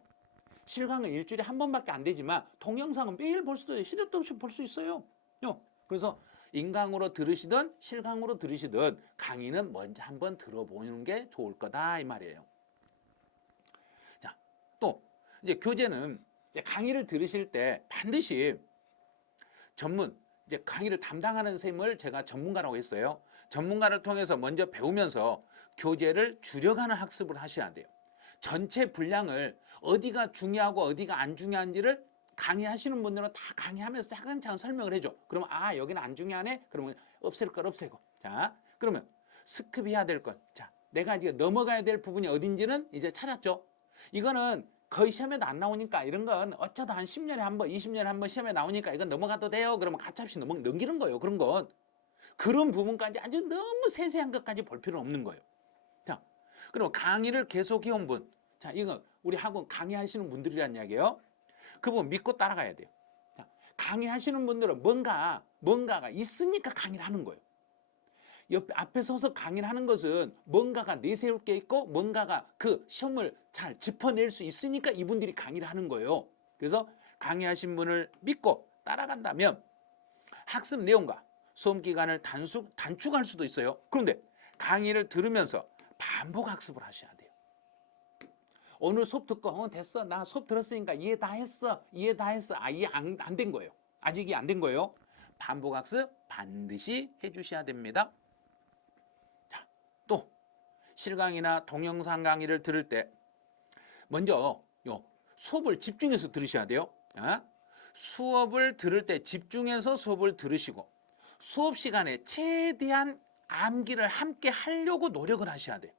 실강은 일주일에 한 번밖에 안 되지만 동영상은 매일 볼 수도 있어요. 시도 없이 볼 수 있어요. 그래서 인강으로 들으시든 실강으로 들으시든 강의는 먼저 한번 들어보는 게 좋을 거다 이 말이에요. 자, 또 이제 교재는 이제 강의를 들으실 때 반드시 이제 강의를 담당하는 쌤을 제가 전문가라고 했어요. 전문가를 통해서 먼저 배우면서 교재를 줄여가는 학습을 하셔야 돼요. 전체 분량을 어디가 중요하고 어디가 안 중요한지를 강의하시는 분들은 다 강의하면서 차근차근 설명을 해줘. 그러면 여기는 안 중요하네? 그러면 없앨 걸 없애고. 자, 그러면 스킵해야 될 것. 자, 내가 이제 넘어가야 될 부분이 어딘지는 이제 찾았죠. 이거는 거의 시험에도 안 나오니까 이런 건 어쩌다 한 10년에 한 번, 20년에 한 번 시험에 나오니까 이건 넘어가도 돼요. 그러면 가차없이 넘기는 거예요. 그런 건. 그런 부분까지 아주 너무 세세한 것까지 볼 필요는 없는 거예요. 자, 그럼 강의를 계속 해온 분. 자, 이거 우리 학원 강의하시는 분들이란 이야기예요. 그분 믿고 따라가야 돼요. 자, 강의하시는 분들은 뭔가가 있으니까 강의를 하는 거예요. 앞에 서서 강의를 하는 것은 뭔가가 내세울 게 있고 뭔가가 그 시험을 잘 짚어낼 수 있으니까 이분들이 강의를 하는 거예요. 그래서 강의하신 분을 믿고 따라간다면 학습 내용과 수험 기간을 단축할 수도 있어요. 그런데 강의를 들으면서 반복 학습을 하셔야 돼요. 오늘 수업 듣고 됐어. 나 수업 들었으니까 이해 다 했어. 이해 안 된 거예요. 아직 이해 안 된 거예요. 반복 학습 반드시 해주셔야 됩니다. 자, 또 실강의나 동영상 강의를 들을 때 먼저 수업을 집중해서 들으셔야 돼요. 수업을 들을 때 집중해서 수업을 들으시고 수업 시간에 최대한 암기를 함께 하려고 노력을 하셔야 돼요.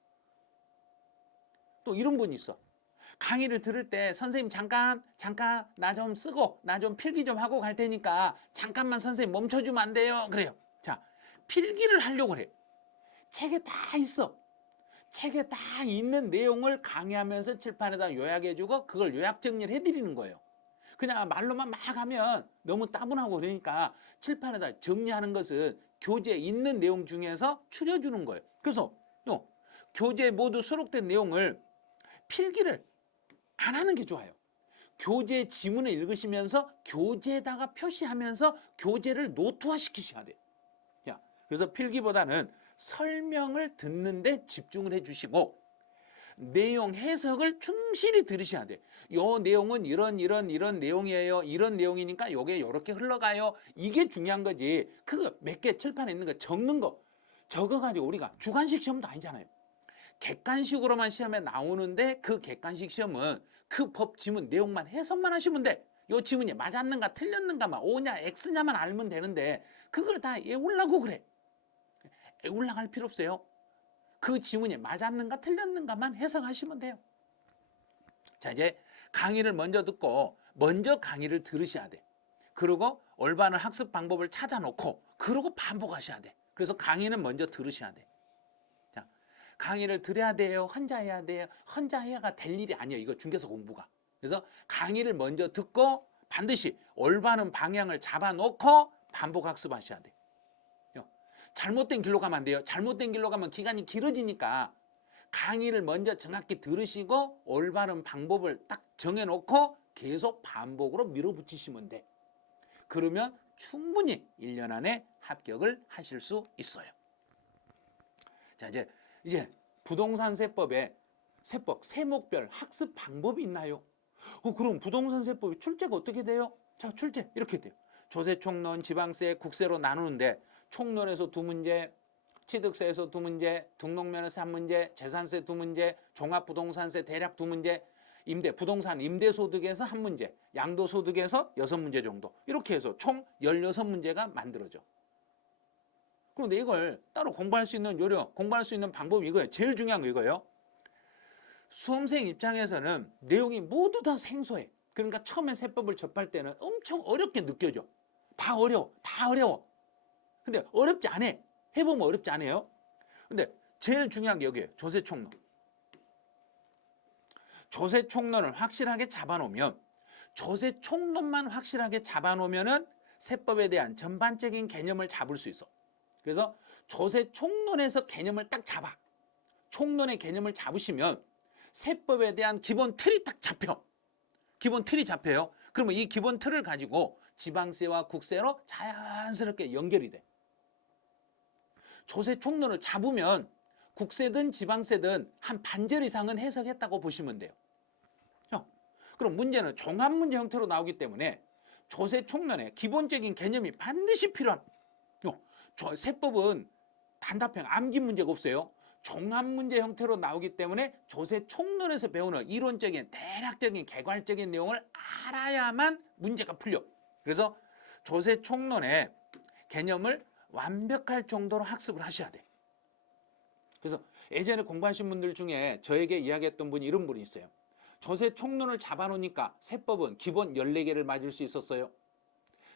또 이런 분이 있어. 강의를 들을 때 선생님 잠깐 나 좀 쓰고 나 좀 필기 좀 하고 갈 테니까 잠깐만 선생님 멈춰주면 안 돼요. 그래요. 자, 필기를 하려고 그래요. 책에 다 있어. 책에 다 있는 내용을 강의하면서 칠판에다 요약해주고 그걸 요약 정리를 해드리는 거예요. 그냥 말로만 막 하면 너무 따분하고 그러니까 칠판에다 정리하는 것은 교재에 있는 내용 중에서 추려주는 거예요. 그래서 교재에 모두 수록된 내용을 필기를 안 하는 게 좋아요. 교재 지문을 읽으시면서 교재에다가 표시하면서 교재를 노트화 시키셔야 돼요. 그래서 필기보다는 설명을 듣는데 집중을 해주시고 내용 해석을 충실히 들으셔야 돼요. 요 내용은 이런 내용이에요. 이런 내용이니까 요게 요렇게 흘러가요. 이게 중요한 거지. 그거 몇 개 칠판에 있는 거 적는 거 적어가지고 우리가 주관식 시험도 아니잖아요. 객관식으로만 시험에 나오는데 그 객관식 시험은 그 법 지문 내용만 해석만 하시면 돼. 요 지문이 맞았는가 틀렸는가만 O냐 X냐만 알면 되는데 그걸 다 외우려고 그래. 외우려고 할 필요 없어요. 그 지문이 맞았는가 틀렸는가만 해석하시면 돼요. 자, 이제 강의를 먼저 듣고 먼저 강의를 들으셔야 돼. 그리고 올바른 학습 방법을 찾아놓고 그러고 반복하셔야 돼. 그래서 강의는 먼저 들으셔야 돼. 자, 강의를 들어야 돼요? 혼자 해야 돼요? 혼자 해야가 될 일이 아니에요. 이거 중개사 공부가. 그래서 강의를 먼저 듣고 반드시 올바른 방향을 잡아놓고 반복 학습하셔야 돼. 잘못된 길로 가면 안 돼요. 잘못된 길로 가면 기간이 길어지니까 강의를 먼저 정확히 들으시고 올바른 방법을 딱 정해놓고 계속 반복으로 밀어붙이시면 돼. 그러면 충분히 1년 안에 합격을 하실 수 있어요. 자, 이제 부동산 세법에 세목별 학습 방법이 있나요? 그럼 부동산 세법이 출제가 어떻게 돼요? 자, 출제 이렇게 돼요. 조세, 총론, 지방세, 국세로 나누는데 총론에서 2문제, 취득세에서 2문제, 등록면에서 1문제, 재산세 2문제, 종합부동산세 대략 2문제, 부동산 임대소득에서 1문제, 양도소득에서 6문제 정도 이렇게 해서 총 16문제가 만들어져. 그런데 이걸 따로 공부할 수 있는 요령, 공부할 수 있는 방법이 이거예요. 제일 중요한 거 이거예요. 수험생 입장에서는 내용이 모두 다 생소해. 그러니까 처음에 세법을 접할 때는 엄청 어렵게 느껴져. 다 어려워. 근데 어렵지 않아. 해보면 어렵지 않아요. 근데 제일 중요한 게 여기에요. 조세총론. 조세총론을 확실하게 잡아놓으면 조세총론만 확실하게 잡아놓으면은 세법에 대한 전반적인 개념을 잡을 수 있어. 그래서 조세총론에서 개념을 딱 잡아. 총론의 개념을 잡으시면 세법에 대한 기본 틀이 딱 잡혀. 기본 틀이 잡혀요. 그러면 이 기본 틀을 가지고 지방세와 국세로 자연스럽게 연결이 돼. 조세총론을 잡으면 국세든 지방세든 한 반절 이상은 해석했다고 보시면 돼요. 그럼 문제는 종합문제 형태로 나오기 때문에 조세총론의 기본적인 개념이 반드시 필요한. 세법은 단답형 암기 문제가 없어요. 종합문제 형태로 나오기 때문에 조세총론에서 배우는 이론적인 대략적인 개괄적인 내용을 알아야만 문제가 풀려. 그래서 조세총론의 개념을 완벽할 정도로 학습을 하셔야 돼. 그래서 예전에 공부하신 분들 중에 저에게 이야기했던 분이 이런 분이 있어요. 조세총론을 잡아놓으니까 세법은 기본 14개를 맞을 수 있었어요.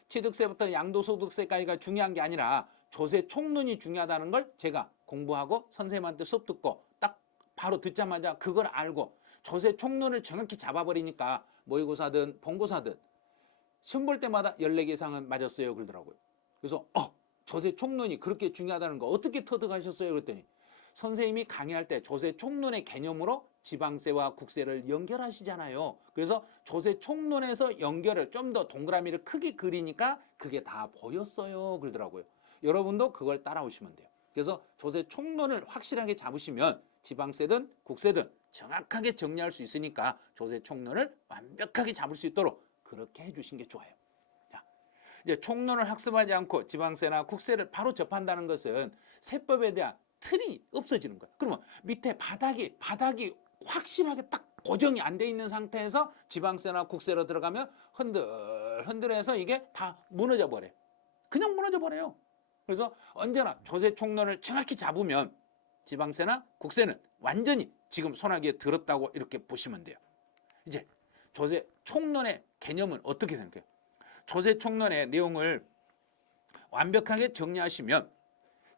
취득세부터 양도소득세까지가 중요한 게 아니라 조세총론이 중요하다는 걸 제가 공부하고 선생님한테 수업 듣고 딱 바로 듣자마자 그걸 알고 조세총론을 정확히 잡아버리니까 모의고사든 본고사든 시험 볼 때마다 14개 이상은 맞았어요 그러더라고요. 그래서 조세총론이 그렇게 중요하다는 거 어떻게 터득하셨어요? 그랬더니 선생님이 강의할 때 조세총론의 개념으로 지방세와 국세를 연결하시잖아요. 그래서 조세총론에서 연결을 좀 더 동그라미를 크게 그리니까 그게 다 보였어요 그러더라고요. 여러분도 그걸 따라오시면 돼요. 그래서 조세총론을 확실하게 잡으시면 지방세든 국세든 정확하게 정리할 수 있으니까 조세총론을 완벽하게 잡을 수 있도록 그렇게 해주신 게 좋아요. 자, 이제 총론을 학습하지 않고 지방세나 국세를 바로 접한다는 것은 세법에 대한 틀이 없어지는 거야. 그러면 밑에 바닥이 확실하게 딱 고정이 안 돼 있는 상태에서 지방세나 국세로 들어가면 흔들해서 이게 다 무너져 버려요. 그냥 무너져 버려요. 그래서 언제나 조세총론을 정확히 잡으면 지방세나 국세는 완전히 지금 손아귀에 들었다고 이렇게 보시면 돼요. 이제 조세총론의 개념은 어떻게 되는 거예요? 조세총론의 내용을 완벽하게 정리하시면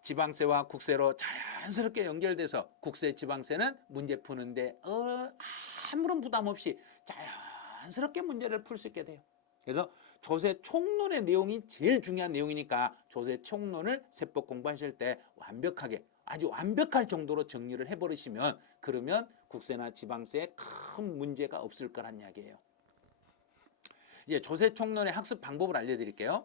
지방세와 국세로 자연스럽게 연결돼서 국세, 지방세는 문제 푸는데 아무런 부담 없이 자연스럽게 문제를 풀 수 있게 돼요. 그래서 조세총론의 내용이 제일 중요한 내용이니까 조세총론을 세법 공부하실 때 완벽하게 아주 완벽할 정도로 정리를 해버리시면 그러면 국세나 지방세에 큰 문제가 없을 거란 이야기예요. 이제 조세총론의 학습 방법을 알려드릴게요.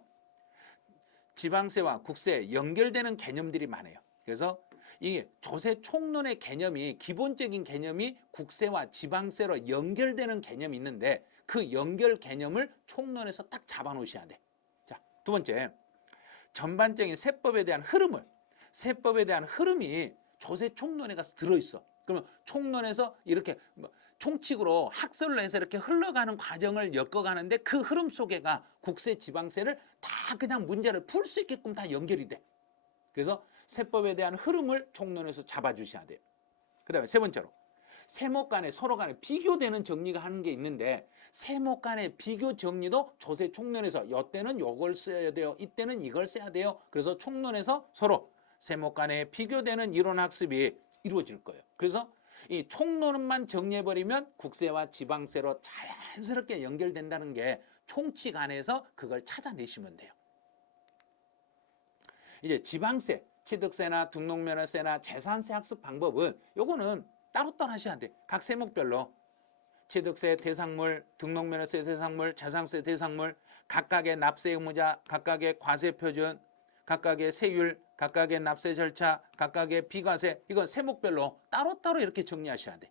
지방세와 국세에 연결되는 개념들이 많아요. 그래서 이 조세총론의 개념이 기본적인 개념이 국세와 지방세로 연결되는 개념이 있는데 그 연결 개념을 총론에서 딱 잡아놓으셔야 돼. 자, 두 번째, 전반적인 세법에 대한 흐름이 조세총론에 가서 들어있어. 그러면 총론에서 이렇게 총칙으로 학설로 해서 이렇게 흘러가는 과정을 엮어가는데 그 흐름 속에가 국세, 지방세를 다 그냥 문제를 풀 수 있게끔 다 연결이 돼. 그래서 세법에 대한 흐름을 총론에서 잡아주셔야 돼요. 그 다음에 세 번째로 세목 간에 서로 간에 비교되는 정리가 하는 게 있는데 세목 간의 비교 정리도 조세 총론에서 이때는 이걸 써야 돼요. 이때는 이걸 써야 돼요. 그래서 총론에서 서로 세목 간에 비교되는 이론 학습이 이루어질 거예요. 그래서 이 총론만 정리해버리면 국세와 지방세로 자연스럽게 연결된다는 게 총칙 안에서 그걸 찾아내시면 돼요. 이제 지방세, 취득세나 등록면허세나 재산세 학습 방법은 요거는 따로따로 하셔야 돼. 각 세목별로 취득세 대상물, 등록면허세 대상물, 재산세 대상물, 각각의 납세 의무자, 각각의 과세 표준, 각각의 세율, 각각의 납세 절차, 각각의 비과세, 이건 세목별로 따로따로 이렇게 정리하셔야 돼.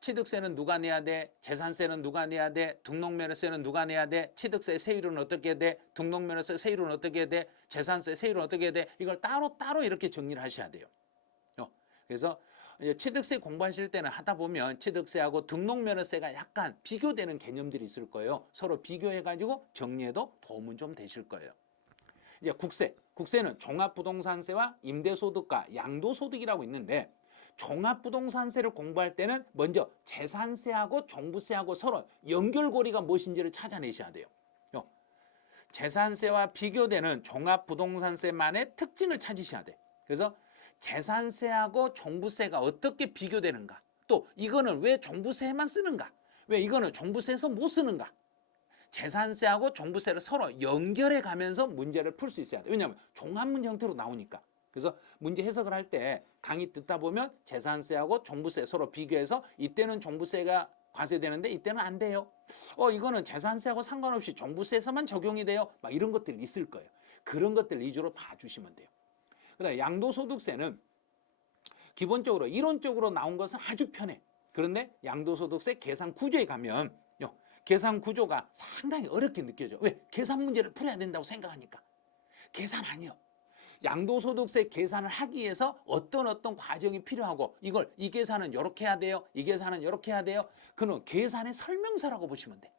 취득세는 누가 내야 돼? 재산세는 누가 내야 돼? 등록면허세는 누가 내야 돼? 취득세 세율은 어떻게 돼? 등록면허세 세율은 어떻게 돼? 재산세 세율은 어떻게 돼? 이걸 따로따로 이렇게 정리를 하셔야 돼요. 그래서 이제 취득세 공부하실 때는 하다 보면 취득세하고 등록면허세가 약간 비교되는 개념들이 있을 거예요. 서로 비교해가지고 정리해도 도움은 좀 되실 거예요. 이제 국세는 종합부동산세와 임대소득과 양도소득이라고 있는데 종합부동산세를 공부할 때는 먼저 재산세하고 종부세하고 서로 연결고리가 무엇인지를 찾아내셔야 돼요. 재산세와 비교되는 종합부동산세만의 특징을 찾으셔야 돼. 그래서 재산세하고 종부세가 어떻게 비교되는가? 또 이거는 왜 종부세에만 쓰는가? 왜 이거는 종부세에서 못 쓰는가? 재산세하고 종부세를 서로 연결해 가면서 문제를 풀 수 있어야 돼. 왜냐하면 종합문제 형태로 나오니까. 그래서 문제 해석을 할 때 강의 듣다 보면 재산세하고 종부세 서로 비교해서 이때는 종부세가 과세되는데 이때는 안 돼요. 이거는 재산세하고 상관없이 종부세에서만 적용이 돼요. 막 이런 것들이 있을 거예요. 그런 것들 위주로 봐주시면 돼요. 그다음에 양도소득세는 기본적으로 이론적으로 나온 것은 아주 편해. 그런데 양도소득세 계산 구조에 가면 계산 구조가 상당히 어렵게 느껴져. 왜? 계산 문제를 풀어야 된다고 생각하니까. 계산 아니요. 양도소득세 계산을 하기 위해서 어떤 과정이 필요하고 이 계산은 이렇게 해야 돼요. 이 계산은 이렇게 해야 돼요. 그는 계산의 설명서라고 보시면 돼.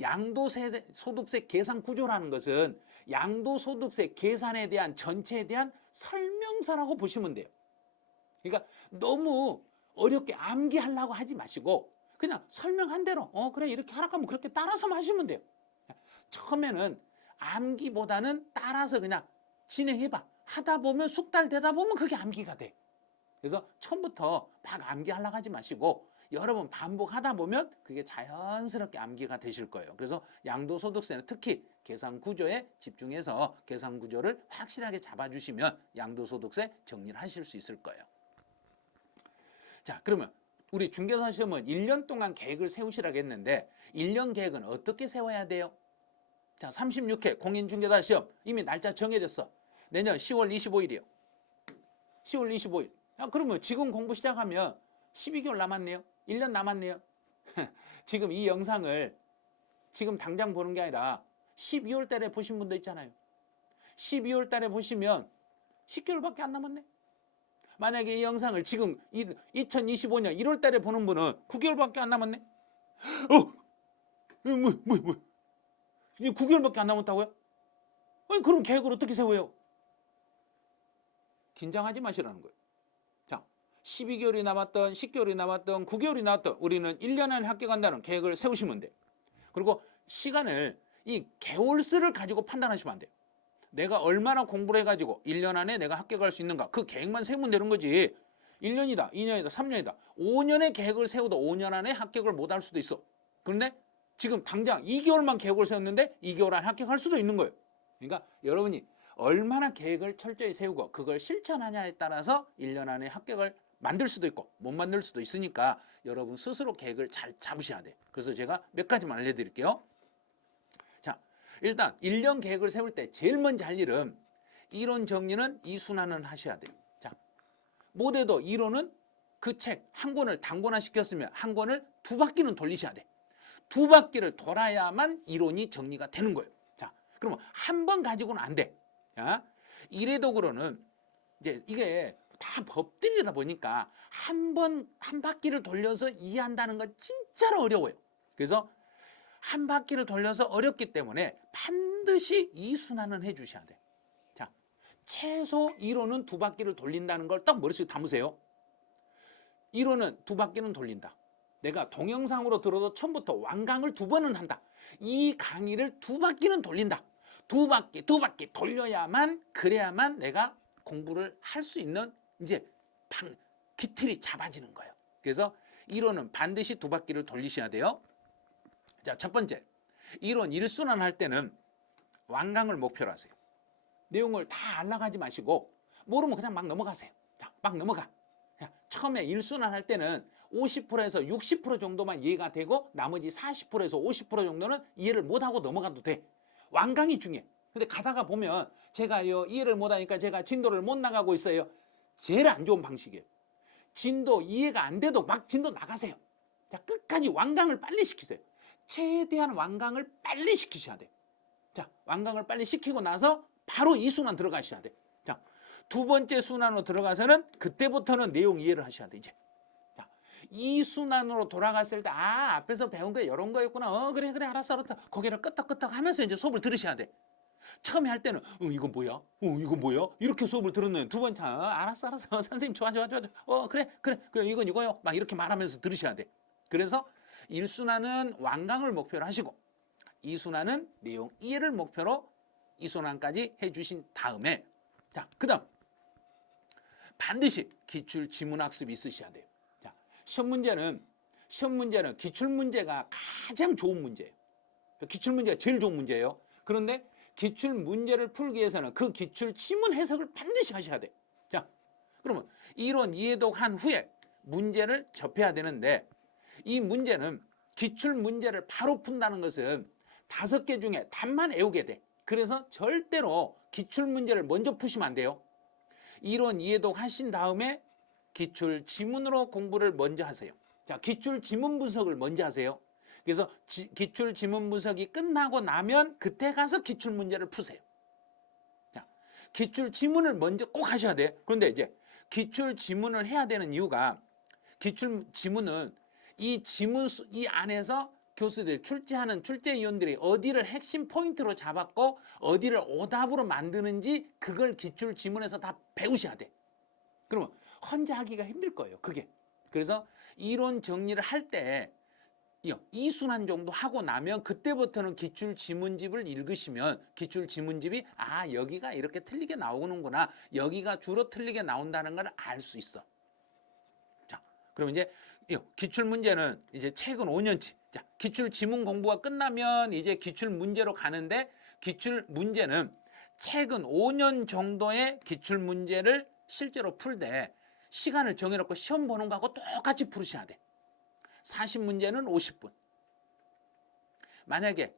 양도소득세 계산 구조라는 것은 양도소득세 계산에 대한 전체에 대한 설명서라고 보시면 돼요. 그러니까 너무 어렵게 암기하려고 하지 마시고 그냥 설명한 대로 그래 이렇게 하라고 하면 그렇게 따라서 하시면 돼요. 처음에는 암기보다는 따라서 그냥 진행해봐. 하다 보면 숙달 되다 보면 그게 암기가 돼. 그래서 처음부터 막 암기하려고 하지 마시고 여러 번 반복하다 보면 그게 자연스럽게 암기가 되실 거예요. 그래서 양도소득세는 특히 계산 구조에 집중해서 계산 구조를 확실하게 잡아주시면 양도소득세 정리를 하실 수 있을 거예요. 자, 그러면 우리 중개사 시험은 1년 동안 계획을 세우시라고 했는데 1년 계획은 어떻게 세워야 돼요? 자, 36회 공인중개사 시험 이미 날짜 정해졌어. 내년 10월 25일이요. 10월 25일. 그러면 지금 공부 시작하면 12개월 남았네요. 1년 남았네요. 지금 이 영상을 지금 당장 보는 게 아니라 12월 달에 보신 분도 있잖아요. 12월 달에 보시면 10개월밖에 안 남았네. 만약에 이 영상을 지금 2025년 1월 달에 보는 분은 9개월밖에 안 남았네. 뭐. 이제 9개월밖에 안 남았다고요? 아니, 그럼 계획을 어떻게 세워요? 긴장하지 마시라는 거예요. 자, 12개월이 남았던 10개월이 남았던 9개월이 남았던 우리는 1년 안에 합격한다는 계획을 세우시면 돼요. 그리고 시간을 이 개월수를 가지고 판단하시면 안 돼요. 내가 얼마나 공부를 해가지고 1년 안에 내가 합격할 수 있는가 그 계획만 세우면 되는 거지. 1년이다 2년이다 3년이다 5년의 계획을 세워도 5년 안에 합격을 못 할 수도 있어. 그런데 지금 당장 2개월만 계획을 세웠는데 2개월 안에 합격할 수도 있는 거예요. 그러니까 여러분이 얼마나 계획을 철저히 세우고 그걸 실천하냐에 따라서 1년 안에 합격을 만들 수도 있고 못 만들 수도 있으니까 여러분 스스로 계획을 잘 잡으셔야 돼. 그래서 제가 몇 가지만 알려드릴게요. 자, 일단 1년 계획을 세울 때 제일 먼저 할 일은 이론 정리는 이순환은 하셔야 돼요. 자, 못해도 이론은 그 책 한 권을 단권화 시켰으면 한 권을 2바퀴는 돌리셔야 돼. 2바퀴를 돌아야만 이론이 정리가 되는 거예요. 자, 그러면 한 번 가지고는 안 돼. 자, 이래독으로는 이제 이게 다 법들이다 보니까 한 바퀴를 돌려서 이해한다는 건 진짜로 어려워요. 그래서 한 바퀴를 돌려서 어렵기 때문에 반드시 이순환은 해주셔야 돼. 자, 최소 이론은 2바퀴를 돌린다는 걸 딱 머릿속에 담으세요. 이론은 2바퀴는 돌린다. 내가 동영상으로 들어도 처음부터 완강을 2번은 한다. 이 강의를 2바퀴는 돌린다. 2바퀴 돌려야만 그래야만 내가 공부를 할 수 있는 이제 기틀이 잡아지는 거예요. 그래서 이론은 반드시 2바퀴를 돌리셔야 돼요. 자, 첫 번째, 이론 1순환 할 때는 완강을 목표로 하세요. 내용을 다 알아가지 마시고 모르면 그냥 막 넘어가세요. 자, 막 넘어가. 자, 처음에 1순환 할 때는 50%에서 60% 정도만 이해가 되고 나머지 40%에서 50% 정도는 이해를 못하고 넘어가도 돼. 완강이 중요해. 근데 가다가 보면 제가요 이해를 못하니까 제가 진도를 못 나가고 있어요. 제일 안 좋은 방식이에요. 진도 이해가 안 돼도 막 진도 나가세요. 자, 끝까지 완강을 빨리 시키세요. 최대한 완강을 빨리 시키셔야 돼요. 자, 완강을 빨리 시키고 나서 바로 2순환 들어가셔야 돼. 자, 2번째 순환으로 들어가서는 그때부터는 내용 이해를 하셔야 돼, 이제. 자, 2순환으로 돌아갔을 때, 앞에서 배운 게 이런 거였구나. 그래, 알았어. 고개를 끄덕끄덕 하면서 이제 수업을 들으셔야 돼. 처음에 할 때는, 이건 뭐야? 이건 뭐야? 이렇게 수업을 들었는데 두 번째, 알았어. 선생님, 좋아. 그래. 이건 이거요. 막 이렇게 말하면서 들으셔야 돼. 그래서 1순환은 완강을 목표로 하시고 2순환은 내용 이해를 목표로 2순환까지 해주신 다음에 자, 그 다음 반드시 기출 지문학습이 있으셔야 돼요. 자, 시험 문제는 기출 문제가 가장 좋은 문제예요. 기출 문제가 제일 좋은 문제예요. 그런데 기출 문제를 풀기 위해서는 그 기출 지문 해석을 반드시 하셔야 돼요. 자, 그러면 이론 이해독 한 후에 문제를 접해야 되는데, 이 문제는 기출 문제를 바로 푼다는 것은 5개 중에 답만 외우게 돼. 그래서 절대로 기출 문제를 먼저 푸시면 안 돼요. 이론 이해독 하신 다음에 기출 지문으로 공부를 먼저 하세요. 자, 기출 지문 분석을 먼저 하세요. 그래서 기출 지문 분석이 끝나고 나면 그때 가서 기출 문제를 푸세요. 자, 기출 지문을 먼저 꼭 하셔야 돼. 그런데 이제 기출 지문을 해야 되는 이유가, 기출 지문은 이 안에서 교수들 출제하는 출제위원들이 어디를 핵심 포인트로 잡았고 어디를 오답으로 만드는지 그걸 기출 지문에서 다 배우셔야 돼. 그러면 혼자 하기가 힘들 거예요, 그게. 그래서 이론 정리를 할 때 2순환 정도 하고 나면 그때부터는 기출 지문집을 읽으시면 기출 지문집이 여기가 이렇게 틀리게 나오는구나, 여기가 주로 틀리게 나온다는 걸 알 수 있어. 자, 그럼 이제 기출 문제는 이제 최근 5년치. 자, 기출 지문 공부가 끝나면 이제 기출 문제로 가는데, 기출 문제는 최근 5년 정도의 기출 문제를 실제로 풀 때 시간을 정해놓고 시험 보는 거하고 똑같이 풀으셔야 돼. 40문제는 50분. 만약에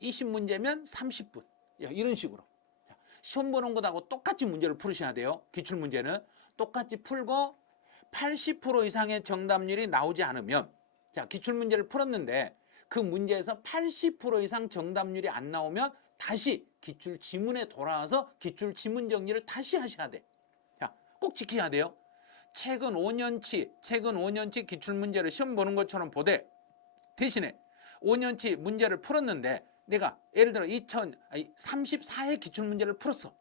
20문제면 30분. 이런 식으로. 자, 시험 보는 것하고 똑같이 문제를 풀으셔야 돼요. 기출 문제는 똑같이 풀고 80% 이상의 정답률이 나오지 않으면, 자, 기출 문제를 풀었는데 그 문제에서 80% 이상 정답률이 안 나오면 다시 기출 지문에 돌아와서 기출 지문 정리를 다시 하셔야 돼. 자, 꼭 지켜야 돼요. 최근 5년치 기출 문제를 시험 보는 것처럼 보되, 대신에 5년치 문제를 풀었는데 내가 예를 들어 34회 기출 문제를 풀었어.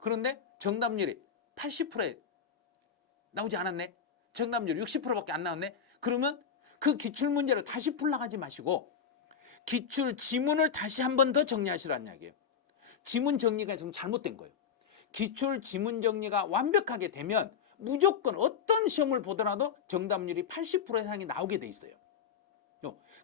그런데 정답률이 80%에 나오지 않았네. 정답률 60%밖에 안 나왔네. 그러면 그 기출 문제를 다시 풀려고 하지 마시고 기출 지문을 다시 한 번 더 정리하시라는 이야기예요. 지문 정리가 좀 잘못된 거예요. 기출 지문 정리가 완벽하게 되면 무조건 어떤 시험을 보더라도 정답률이 80% 이상이 나오게 돼 있어요.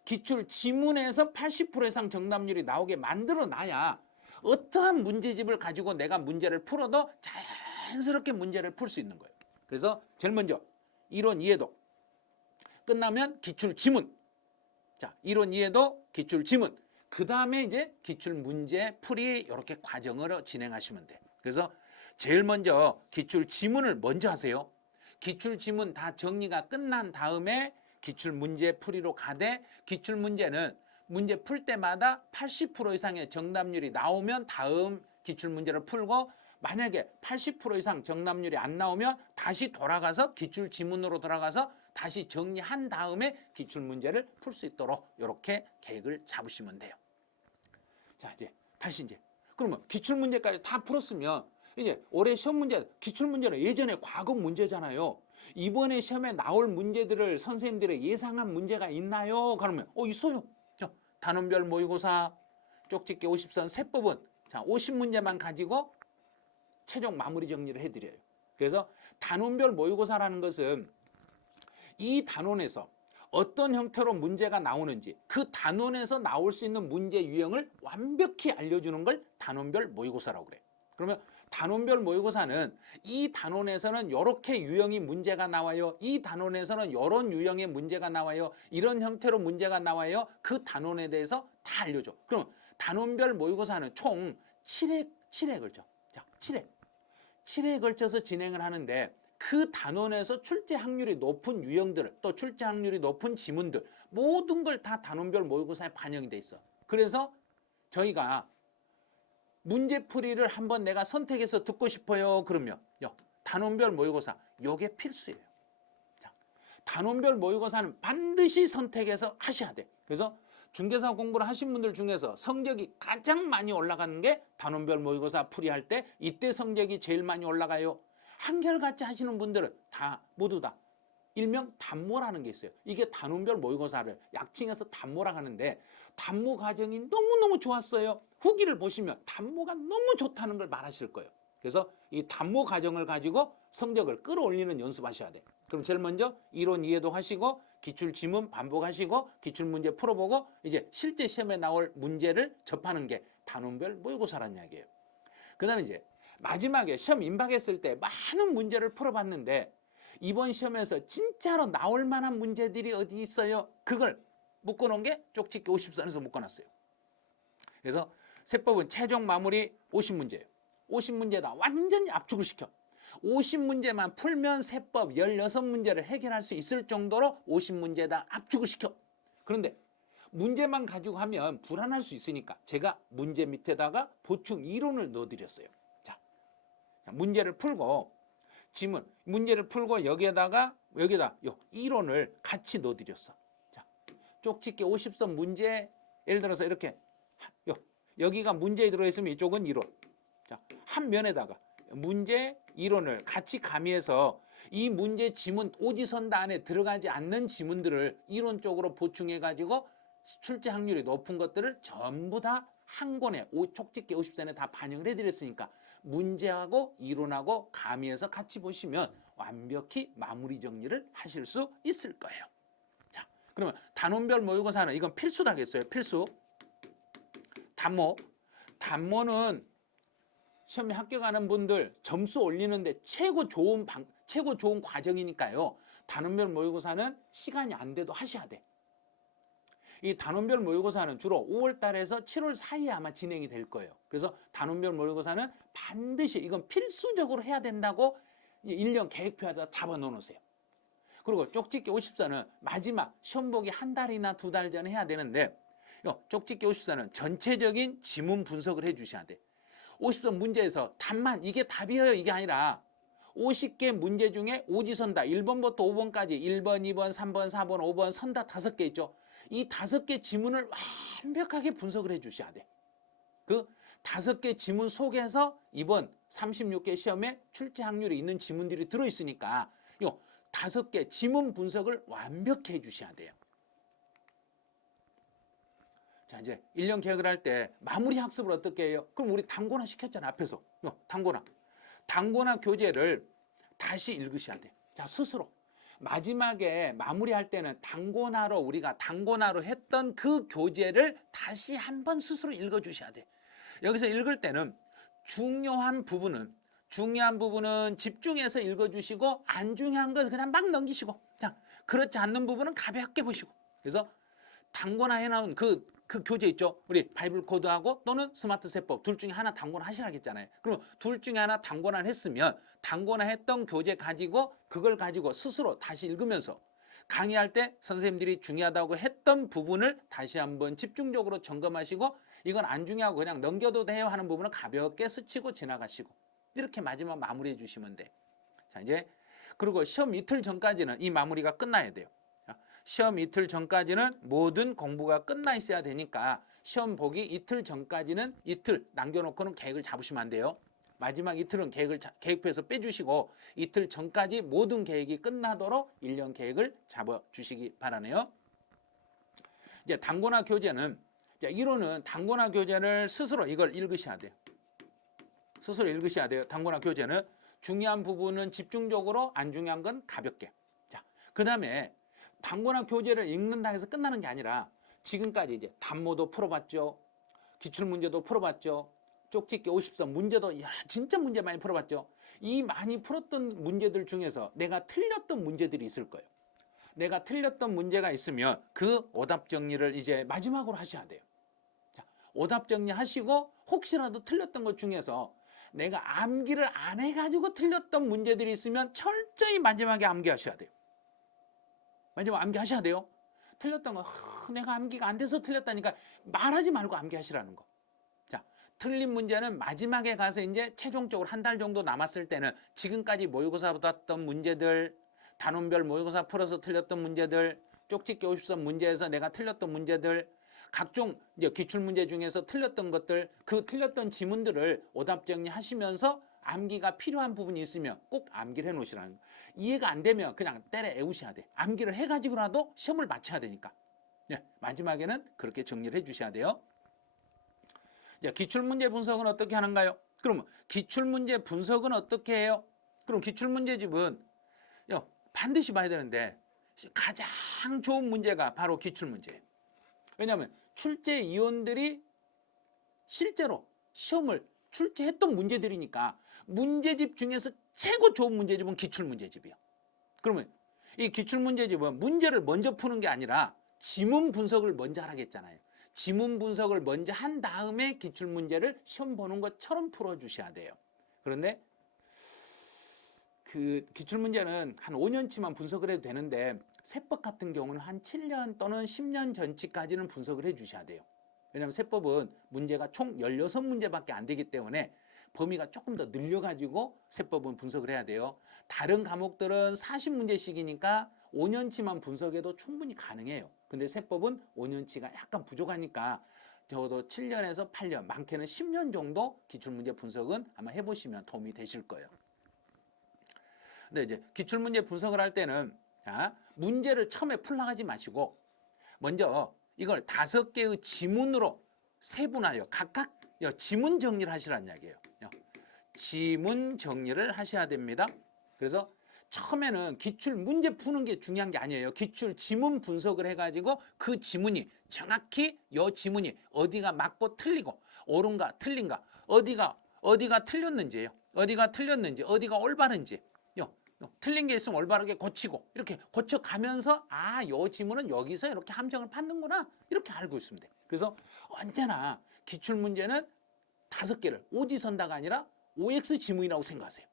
기출 지문에서 80% 이상 정답률이 나오게 만들어 놔야 어떠한 문제집을 가지고 내가 문제를 풀어도 자연스럽게 문제를 풀 수 있는 거예요. 그래서 제일 먼저 이론 이해도 끝나면 기출 지문. 자, 이론 이해도 기출 지문. 그 다음에 이제 기출 문제 풀이, 이렇게 과정으로 진행하시면 돼. 그래서 제일 먼저 기출 지문을 먼저 하세요. 기출 지문 다 정리가 끝난 다음에 기출 문제 풀이로 가되, 기출 문제는 문제 풀 때마다 80% 이상의 정답률이 나오면 다음 기출 문제를 풀고, 만약에 80% 이상 정답률이 안 나오면 다시 돌아가서 기출 지문으로 돌아가서 다시 정리한 다음에 기출 문제를 풀 수 있도록 이렇게 계획을 잡으시면 돼요. 자, 이제 다시 그러면 기출 문제까지 다 풀었으면 이제 올해 시험 문제, 기출 문제는 예전에 과거 문제잖아요. 이번에 시험에 나올 문제들을 선생님들의 예상한 문제가 있나요? 그러면 있어요. 단원별 모의고사, 쪽집게 50선 세법은 50문제만 가지고 최종 마무리 정리를 해드려요. 그래서 단원별 모의고사라는 것은 이 단원에서 어떤 형태로 문제가 나오는지 그 단원에서 나올 수 있는 문제 유형을 완벽히 알려주는 걸 단원별 모의고사라고 그래요. 그러면 단원별 모의고사는 이 단원에서는 이렇게 유형이 문제가 나와요. 이 단원에서는 이런 유형의 문제가 나와요. 이런 형태로 문제가 나와요. 그 단원에 대해서 다 알려줘. 그럼 단원별 모의고사는 총 7회 걸쳐. 자, 7회에 걸쳐서 진행을 하는데, 그 단원에서 출제 확률이 높은 유형들, 또 출제 확률이 높은 지문들, 모든 걸 다 단원별 모의고사에 반영이 돼 있어. 그래서 저희가 문제풀이를 한번 내가 선택해서 듣고 싶어요. 그러면 단원별 모의고사 요게 필수예요. 자, 단원별 모의고사는 반드시 선택해서 하셔야 돼. 그래서 중개사 공부를 하신 분들 중에서 성적이 가장 많이 올라가는 게 단원별 모의고사 풀이할 때, 이때 성적이 제일 많이 올라가요. 한결같이 하시는 분들은 모두 다 일명 단모라는 게 있어요. 이게 단원별 모의고사를 약칭해서 단모라고 하는데, 단모 과정이 너무너무 좋았어요. 후기를 보시면 단모가 너무 좋다는 걸 말하실 거예요. 그래서 이 담모 과정을 가지고 성적을 끌어올리는 연습하셔야 돼. 그럼 제일 먼저 이론 이해도 하시고 기출 지문 반복하시고 기출 문제 풀어보고 이제 실제 시험에 나올 문제를 접하는 게 단원별 모의고사란 이야기예요. 그다음에 이제 마지막에 시험 임박했을 때 많은 문제를 풀어봤는데 이번 시험에서 진짜로 나올 만한 문제들이 어디 있어요? 그걸 묶어놓은 게 쪽집게 50선에서 묶어놨어요. 그래서 세법은 최종 마무리 50문제예요. 50문제다 완전히 압축을 시켜. 50문제만 풀면 세법 16문제를 해결할 수 있을 정도로 50문제다 압축을 시켜. 그런데 문제만 가지고 하면 불안할 수 있으니까 제가 문제 밑에다가 보충 이론을 넣어드렸어요. 자, 문제를 풀고 지문, 문제를 풀고 여기다 이론을 같이 넣어드렸어. 자, 쪽집게 50선 문제, 예를 들어서 이렇게 여기가 문제에 들어있으면 이쪽은 이론. 자, 한 면에다가 문제, 이론을 같이 가미해서 이 문제 지문 오지선다 안에 들어가지 않는 지문들을 이론적으로 보충해가지고 출제 확률이 높은 것들을 전부 다 한 권에 쪽집게 50선에 다 반영을 해드렸으니까 문제하고 이론하고 가미해서 같이 보시면 완벽히 마무리 정리를 하실 수 있을 거예요. 자, 그러면 단원별 모의고사는 이건 필수라겠어요. 필수. 단모는 시험에 합격하는 분들 점수 올리는데 최고 좋은 과정이니까요. 단원별 모의고사는 시간이 안 돼도 하셔야 돼. 이 단원별 모의고사는 주로 5월 달에서 7월 사이에 아마 진행이 될 거예요. 그래서 단원별 모의고사는 반드시 이건 필수적으로 해야 된다고 1년 계획표에다 잡아 놓으세요. 그리고 쪽집게 50선은 마지막 시험 보기 한 달이나 두 달 전에 해야 되는데 쪽집게 50선은 전체적인 지문 분석을 해 주셔야 돼. 50선 문제에서 답만 이게 답이에요 이게 아니라 50개 문제 중에 오지선다 1번부터 5번까지 1번, 2번, 3번, 4번, 5번 선다 5개 있죠. 이 5개 지문을 완벽하게 분석을 해 주셔야 돼. 그 5개 지문 속에서 이번 36개 시험에 출제 확률이 있는 지문들이 들어있으니까 요 5개 지문 분석을 완벽히 해 주셔야 돼요. 자, 이제 1년 계획을 할 때 마무리 학습을 어떻게 해요? 그럼 우리 단고나 시켰잖아, 앞에서. 단고나 교재를 다시 읽으셔야 돼. 자, 스스로. 마지막에 마무리할 때는 우리가 단고나로 했던 그 교재를 다시 한번 스스로 읽어주셔야 돼. 여기서 읽을 때는 중요한 부분은 집중해서 읽어주시고 안 중요한 건 그냥 막 넘기시고 자, 그렇지 않는 부분은 가볍게 보시고 그래서 단고나 해놓은 그 교재 있죠. 우리 바이블 코드하고 또는 스마트 세법 둘 중에 하나 단고나 하시라고 했잖아요. 그럼 둘 중에 하나 단고나 했으면 단고나 했던 교재 가지고 그걸 가지고 스스로 다시 읽으면서 강의할 때 선생님들이 중요하다고 했던 부분을 다시 한번 집중적으로 점검하시고 이건 안 중요하고 그냥 넘겨도 돼요 하는 부분은 가볍게 스치고 지나가시고 이렇게 마지막 마무리해 주시면 돼. 자, 이제 그리고 시험 이틀 전까지는 이 마무리가 끝나야 돼요. 시험 이틀 전까지는 모든 공부가 끝나 있어야 되니까 시험 보기 이틀 전까지는 이틀 남겨놓고는 계획을 잡으시면 안 돼요. 마지막 이틀은 계획표에서 빼주시고 이틀 전까지 모든 계획이 끝나도록 1년 계획을 잡아주시기 바라네요. 이제 단고나 교재는 이론은 단고나 교재를 스스로 이걸 읽으셔야 돼요. 스스로 읽으셔야 돼요. 단고나 교재는 중요한 부분은 집중적으로 안 중요한 건 가볍게. 자, 그 다음에 단고나 교재를 읽는다 해서 끝나는 게 아니라 지금까지 이제 단모도 풀어봤죠. 기출문제도 풀어봤죠. 쪽집게 50선 문제도 진짜 문제 많이 풀어봤죠. 이 많이 풀었던 문제들 중에서 내가 틀렸던 문제들이 있을 거예요. 내가 틀렸던 문제가 있으면 그 오답 정리를 이제 마지막으로 하셔야 돼요. 자, 오답 정리하시고 혹시라도 틀렸던 것 중에서 내가 암기를 안 해가지고 틀렸던 문제들이 있으면 철저히 마지막에 암기하셔야 돼요. 마지막 암기하셔야 돼요. 틀렸던 거 내가 암기가 안 돼서 틀렸다니까 말하지 말고 암기하시라는 거. 자, 틀린 문제는 마지막에 가서 이제 최종적으로 한 달 정도 남았을 때는 지금까지 모의고사 받았던 문제들, 단원별 모의고사 풀어서 틀렸던 문제들, 쪽집게 50선 문제에서 내가 틀렸던 문제들, 각종 이제 기출문제 중에서 틀렸던 것들, 그 틀렸던 지문들을 오답 정리하시면서 암기가 필요한 부분이 있으면 꼭 암기를 해놓으시라는 거. 이해가 안 되면 그냥 때려 애우셔야 돼. 암기를 해가지고라도 시험을 마쳐야 되니까. 네, 마지막에는 그렇게 정리를 해주셔야 돼요. 기출문제 분석은 어떻게 하는가요? 그러면 기출문제 분석은 어떻게 해요? 그럼 기출문제집은 반드시 봐야 되는데 가장 좋은 문제가 바로 기출문제예요. 왜냐하면 출제 위원들이 실제로 시험을 출제했던 문제들이니까 문제집 중에서 최고 좋은 문제집은 기출문제집이에요. 그러면 이 기출문제집은 문제를 먼저 푸는 게 아니라 지문 분석을 먼저 하라겠잖아요. 지문 분석을 먼저 한 다음에 기출문제를 시험 보는 것처럼 풀어주셔야 돼요. 그런데 그 기출문제는 한 5년치만 분석을 해도 되는데 세법 같은 경우는 한 7년 또는 10년 전치까지는 분석을 해주셔야 돼요. 왜냐하면 세법은 문제가 총 16문제밖에 안 되기 때문에 범위가 조금 더 늘려가지고 세법은 분석을 해야 돼요. 다른 과목들은 40문제씩이니까 5년치만 분석해도 충분히 가능해요. 근데 세법은 5년치가 약간 부족하니까 적어도 7년에서 8년, 많게는 10년 정도 기출문제 분석은 아마 해보시면 도움이 되실 거예요. 근데 이제 기출문제 분석을 할 때는 문제를 처음에 풀어가지 마시고 먼저 이걸 5개의 지문으로 세분하여 각각 지문 정리를 하시라는 이야기예요. 지문 정리를 하셔야 됩니다. 그래서 처음에는 기출 문제 푸는 게 중요한 게 아니에요. 기출 지문 분석을 해가지고 그 지문이 정확히 이 지문이 어디가 맞고 틀리고 옳은가 틀린가 어디가 틀렸는지예요. 어디가 틀렸는지 어디가 올바른지 틀린 게 있으면 올바르게 고치고 이렇게 고쳐가면서 요 지문은 여기서 이렇게 함정을 받는구나 이렇게 알고 있으면 돼. 그래서 언제나 기출문제는 5개를 오지선다가 아니라 OX 지문이라고 생각하세요.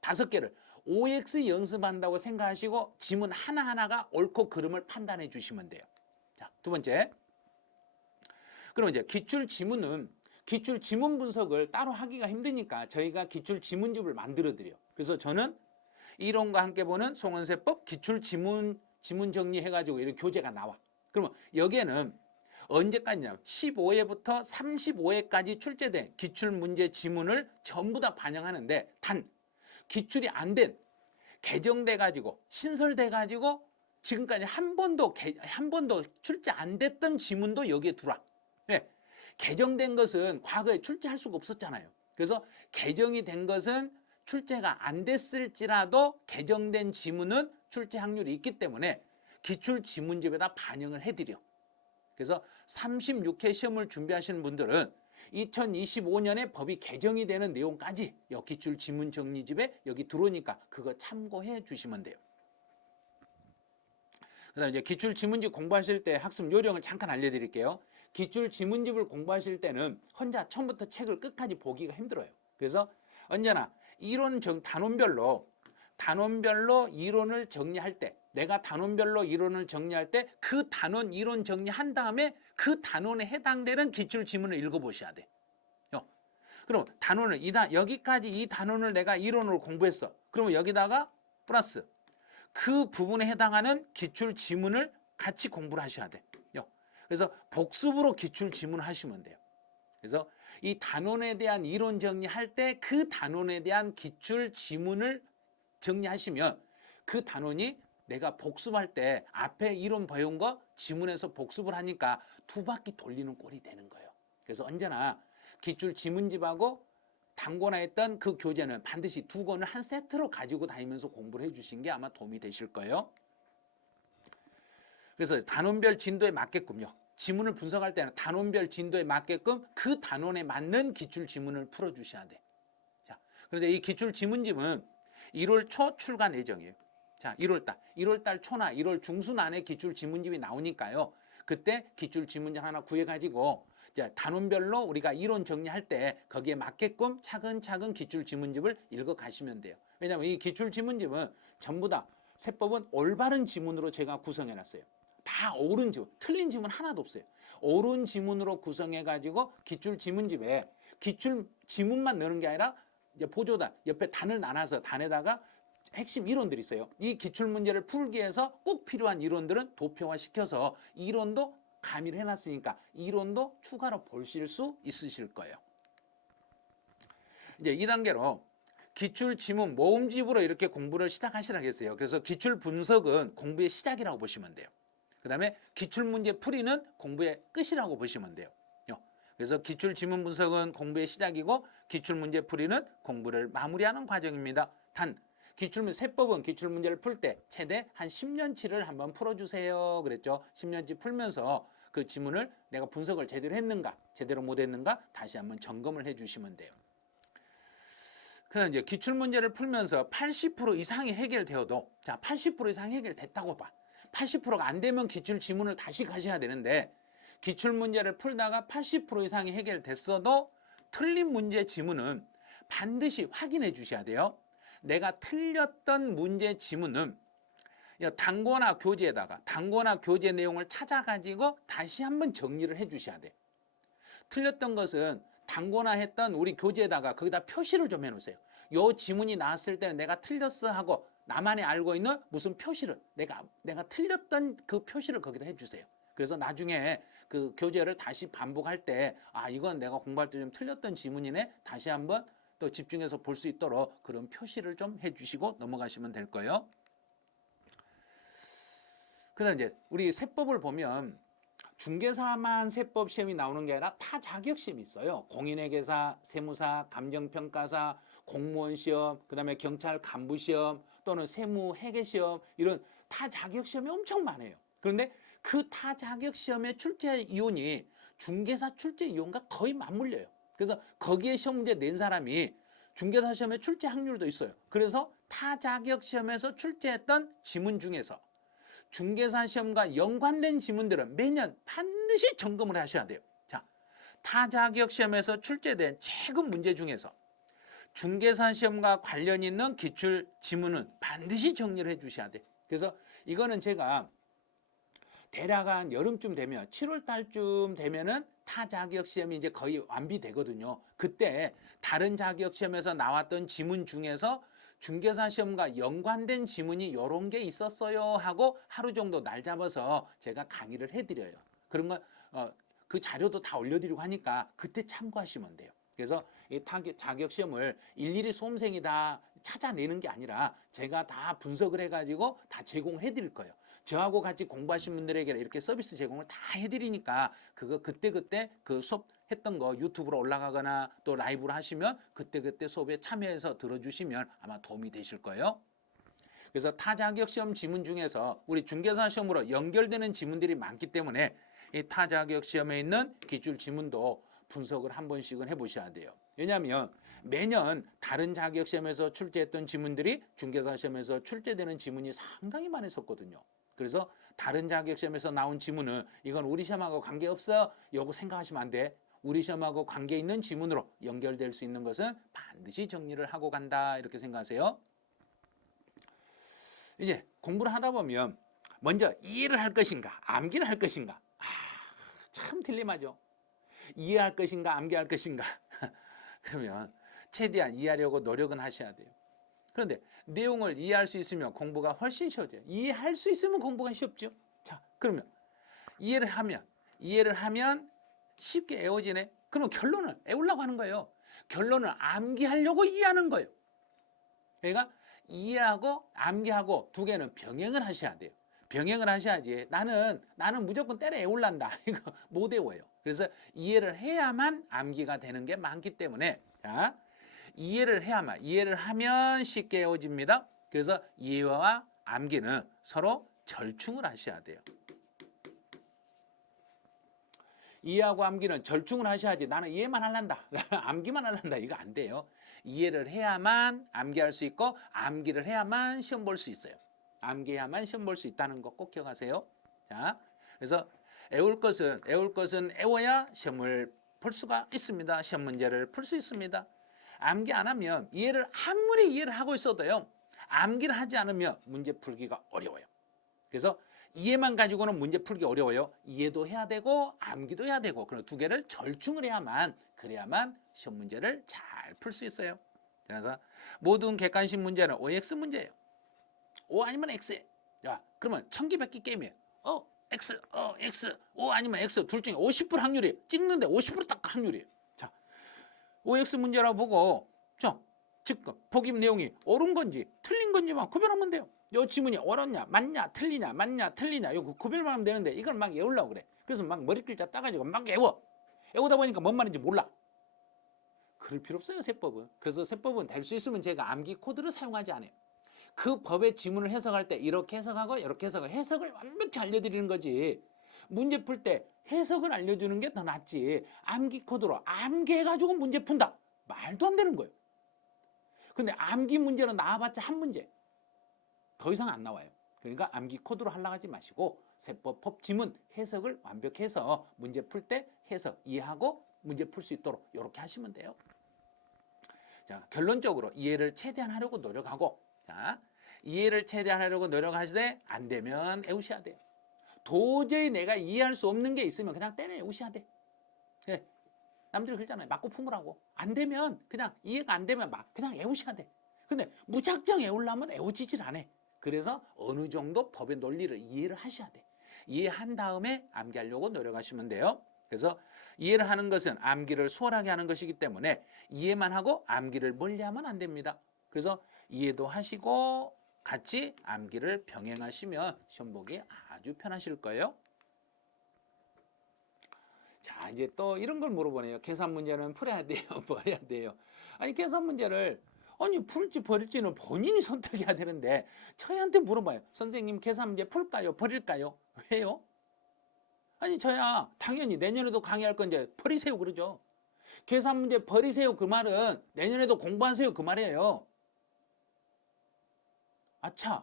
5개를 OX 연습한다고 생각하시고 지문 하나하나가 옳고 그름을 판단해 주시면 돼요. 자, 두 번째. 그럼 이제 기출 지문은 기출 지문 분석을 따로 하기가 힘드니까 저희가 기출 지문집을 만들어 드려요. 그래서 저는 이론과 함께 보는 송원세법 기출 지문 정리해가지고 이런 교재가 나와. 그러면 여기에는 언제까지냐 15회부터 35회까지 출제된 기출문제 지문을 전부 다 반영하는데 단 기출이 안 된 개정돼 가지고 신설돼 가지고 지금까지 한 번도 출제 안 됐던 지문도 여기에 들어와. 네. 개정된 것은 과거에 출제할 수가 없었잖아요. 그래서 개정이 된 것은 출제가 안 됐을지라도 개정된 지문은 출제 확률이 있기 때문에 기출 지문집에다 반영을 해드려. 그래서 36회 시험을 준비하시는 분들은 2025년에 법이 개정이 되는 내용까지 기출 지문 정리집에 여기 들어오니까 그거 참고해 주시면 돼요. 그다음 이제 기출 지문집 공부하실 때 학습 요령을 잠깐 알려드릴게요. 기출 지문집을 공부하실 때는 혼자 처음부터 책을 끝까지 보기가 힘들어요. 그래서 언제나 단원별로 이론을 정리할 때 내가 단원별로 이론을 정리할 때 그 단원 이론 정리한 다음에 그 단원에 해당되는 기출 지문을 읽어보셔야 돼. 그럼 단원을 여기까지 이 단원을 내가 이론으로 공부했어. 그러면 여기다가 플러스 그 부분에 해당하는 기출 지문을 같이 공부를 하셔야 돼. 그래서 복습으로 기출 지문을 하시면 돼요. 그래서 이 단원에 대한 이론 정리할 때 그 단원에 대한 기출 지문을 정리하시면 그 단원이 내가 복습할 때 앞에 이론 배운 거 지문에서 복습을 하니까 2바퀴 돌리는 꼴이 되는 거예요. 그래서 언제나 기출 지문집하고 단권화 했던 그 교재는 반드시 2권을 한 세트로 가지고 다니면서 공부를 해주신 게 아마 도움이 되실 거예요. 그래서 단원별 진도에 맞게끔요. 지문을 분석할 때는 단원별 진도에 맞게끔 그 단원에 맞는 기출 지문을 풀어주셔야 돼. 자, 그런데 이 기출 지문집은 1월 초 출간 예정이에요. 자, 1월달 초나 1월 중순 안에 기출 지문집이 나오니까요. 그때 기출 지문집 하나 구해가지고 이제 단원별로 우리가 이론 정리할 때 거기에 맞게끔 차근차근 기출 지문집을 읽어 가시면 돼요. 왜냐하면 이 기출 지문집은 전부 다 세법은 올바른 지문으로 제가 구성해 놨어요. 다 옳은 지문, 틀린 지문 하나도 없어요. 옳은 지문으로 구성해 가지고 기출 지문집에 기출 지문만 넣는 게 아니라 이제 보조단 옆에 단을 나눠서 단에다가 핵심 이론들이 있어요. 이 기출 문제를 풀기 위해서 꼭 필요한 이론들은 도표화 시켜서 이론도 가미를 해놨으니까 이론도 추가로 보실 수 있으실 거예요. 이제 2단계로 기출 지문 모음집으로 이렇게 공부를 시작하시라고 했어요. 그래서 기출 분석은 공부의 시작이라고 보시면 돼요. 그 다음에 기출 문제 풀이는 공부의 끝이라고 보시면 돼요. 그래서 기출 지문 분석은 공부의 시작이고 기출 문제 풀이는 공부를 마무리하는 과정입니다. 단 세법은 기출 문제를 풀 때 최대 한 10년치를 한번 풀어주세요. 그랬죠. 10년치 풀면서 그 지문을 내가 분석을 제대로 했는가, 제대로 못했는가 다시 한번 점검을 해주시면 돼요. 그래서 이제 기출 문제를 풀면서 80% 이상이 해결되어도, 자, 80% 이상 해결됐다고 봐. 80%가 안 되면 기출 지문을 다시 가셔야 되는데, 기출 문제를 풀다가 80% 이상이 해결됐어도 틀린 문제 지문은 반드시 확인해 주셔야 돼요. 내가 틀렸던 문제 지문은 단고나 교재 내용을 찾아가지고 다시 한번 정리를 해 주셔야 돼. 틀렸던 것은 단고나 했던 우리 교재에다가 거기다 표시를 좀 해놓으세요. 요 지문이 나왔을 때는 내가 틀렸어 하고 나만이 알고 있는 무슨 표시를 내가 틀렸던 그 표시를 거기다 해주세요. 그래서 나중에 그 교재를 다시 반복할 때 이건 내가 공부할 때 좀 틀렸던 지문이네 다시 한번 또 집중해서 볼 수 있도록 그런 표시를 좀 해주시고 넘어가시면 될 거예요. 그다음 이제 우리 세법을 보면 중개사만 세법 시험이 나오는 게 아니라 타 자격 시험이 있어요. 공인회계사, 세무사, 감정평가사, 공무원 시험, 그다음에 경찰 간부 시험 또는 세무 회계 시험 이런 타 자격 시험이 엄청 많아요. 그런데 그 타 자격 시험의 출제 이론이 중개사 출제 이론과 거의 맞물려요. 그래서 거기에 시험 문제 낸 사람이 중개사 시험에 출제 확률도 있어요. 그래서 타 자격 시험에서 출제했던 지문 중에서 중개사 시험과 연관된 지문들은 매년 반드시 점검을 하셔야 돼요. 자, 타 자격 시험에서 출제된 최근 문제 중에서 중개사 시험과 관련 있는 기출 지문은 반드시 정리를 해 주셔야 돼. 그래서 이거는 제가 대략 한 여름쯤 되면 7월 달쯤 되면은 타 자격 시험이 이제 거의 완비되거든요. 그때 다른 자격 시험에서 나왔던 지문 중에서 중개사 시험과 연관된 지문이 이런 게 있었어요 하고 하루 정도 날 잡아서 제가 강의를 해드려요. 그런 거 그 자료도 다 올려드리고 하니까 그때 참고하시면 돼요. 그래서 이 자격 시험을 일일이 수험생이 다 찾아내는 게 아니라 제가 다 분석을 해가지고 다 제공해 드릴 거예요. 저하고 같이 공부하신 분들에게 이렇게 서비스 제공을 다 해드리니까 그거 그때그때 그 수업 했던 거 유튜브로 올라가거나 또 라이브로 하시면 그때그때 수업에 참여해서 들어주시면 아마 도움이 되실 거예요. 그래서 타 자격 시험 지문 중에서 우리 중개사 시험으로 연결되는 지문들이 많기 때문에 이 타 자격 시험에 있는 기출 지문도 분석을 한 번씩은 해보셔야 돼요. 왜냐하면 매년 다른 자격 시험에서 출제했던 지문들이 중개사 시험에서 출제되는 지문이 상당히 많았었거든요. 그래서 다른 자격 시험에서 나온 지문은 이건 우리 시험하고 관계없어 요거 생각하시면 안 돼. 우리 시험하고 관계 있는 지문으로 연결될 수 있는 것은 반드시 정리를 하고 간다 이렇게 생각하세요. 이제 공부를 하다 보면 먼저 이해를 할 것인가 암기를 할 것인가 참 딜레마죠. 이해할 것인가 암기할 것인가 그러면 최대한 이해하려고 노력은 하셔야 돼요. 그런데 내용을 이해할 수 있으면 공부가 훨씬 쉬워져요. 이해할 수 있으면 공부가 쉽죠. 자, 그러면 이해를 하면 쉽게 외워지네. 그럼 결론을 외우려고 하는 거예요. 결론을 암기하려고 이해하는 거예요. 그러니까 이해하고 암기하고 두 개는 병행을 하셔야 돼요. 병행을 하셔야지 나는 무조건 때려 외울란다. 이거 못 외워요. 그래서 이해를 해야만 암기가 되는 게 많기 때문에 자, 이해를 하면 쉽게 외워집니다. 그래서 이해와 암기는 서로 절충을 하셔야 돼요. 이해하고 암기는 절충을 하셔야지 나는 이해만 하란다. 암기만 하란다. 이거 안 돼요. 이해를 해야만 암기할 수 있고 암기를 해야만 시험 볼 수 있어요. 암기해야만 시험 볼 수 있다는 거 꼭 기억하세요. 자, 그래서 외울 것은 외워야 시험을 볼 수가 있습니다. 시험 문제를 풀 수 있습니다. 암기 안 하면 아무리 이해를 하고 있어도요. 암기를 하지 않으면 문제 풀기가 어려워요. 그래서 이해만 가지고는 문제 풀기 어려워요. 이해도 해야 되고 암기도 해야 되고 그런 두 개를 절충을 그래야만 시험 문제를 잘 풀 수 있어요. 그래서 모든 객관식 문제는 OX 문제예요. O 아니면 X에. 야, 그러면 천기백기 게임이에요. X, X, O 아니면 X 둘 중에 50% 확률이에요. 찍는데 50%딱 확률이에요. 자, OX 문제라고 보고 지금 복입 내용이 옳은 건지 틀린 건지만 구별하면 돼요. 요 지문이 옳았냐, 맞냐, 틀리냐, 이거 구별만 하면 되는데 이걸 막 외우려고 그래. 그래서 막 머리 글자 따가지고 막 외워. 외우다 보니까 뭔 말인지 몰라. 그럴 필요 없어요, 세법은. 그래서 세법은 될 수 있으면 제가 암기 코드를 사용하지 않아요. 그 법의 지문을 해석할 때 이렇게 해석하고 이렇게 해석하고 해석을 완벽히 알려드리는 거지. 문제 풀 때 해석을 알려주는 게 더 낫지. 암기 코드로 암기해가지고 문제 푼다. 말도 안 되는 거예요. 근데 암기 문제는 나와봤자 한 문제. 더 이상 안 나와요. 그러니까 암기 코드로 하려고 하지 마시고 세법, 법, 지문 해석을 완벽히 해서 문제 풀 때 해석, 이해하고 문제 풀 수 있도록 이렇게 하시면 돼요. 자, 결론적으로 이해를 최대한 하려고 노력하고, 자, 이해를 최대한 하려고 노력하시되 안 되면 외우셔야 돼요. 도저히 내가 이해할 수 없는 게 있으면 그냥 때려 외우셔야 돼. 네. 남들이 그러잖아요. 맞고 품으라고. 안 되면 그냥 이해가 안 되면 막 그냥 외우셔야 돼. 근데 무작정 외우려면 외워지질 않아. 그래서 어느 정도 법의 논리를 이해를 하셔야 돼. 이해한 다음에 암기하려고 노력하시면 돼요. 그래서 이해를 하는 것은 암기를 수월하게 하는 것이기 때문에 이해만 하고 암기를 멀리하면 안 됩니다. 그래서 이해도 하시고 같이 암기를 병행하시면 시험 보기 아주 편하실 거예요. 자, 이제 또 이런 걸 물어보네요. 계산 문제는 풀어야 돼요, 버려야 돼요? 아니, 계산 문제를 풀지 버릴지는 본인이 선택해야 되는데 저희한테 물어봐요. 선생님, 계산 문제 풀까요, 버릴까요? 왜요? 아니, 저야 당연히 내년에도 강의할 건데 버리세요 그러죠. 계산 문제 버리세요 그 말은 내년에도 공부하세요 그 말이에요. 아차,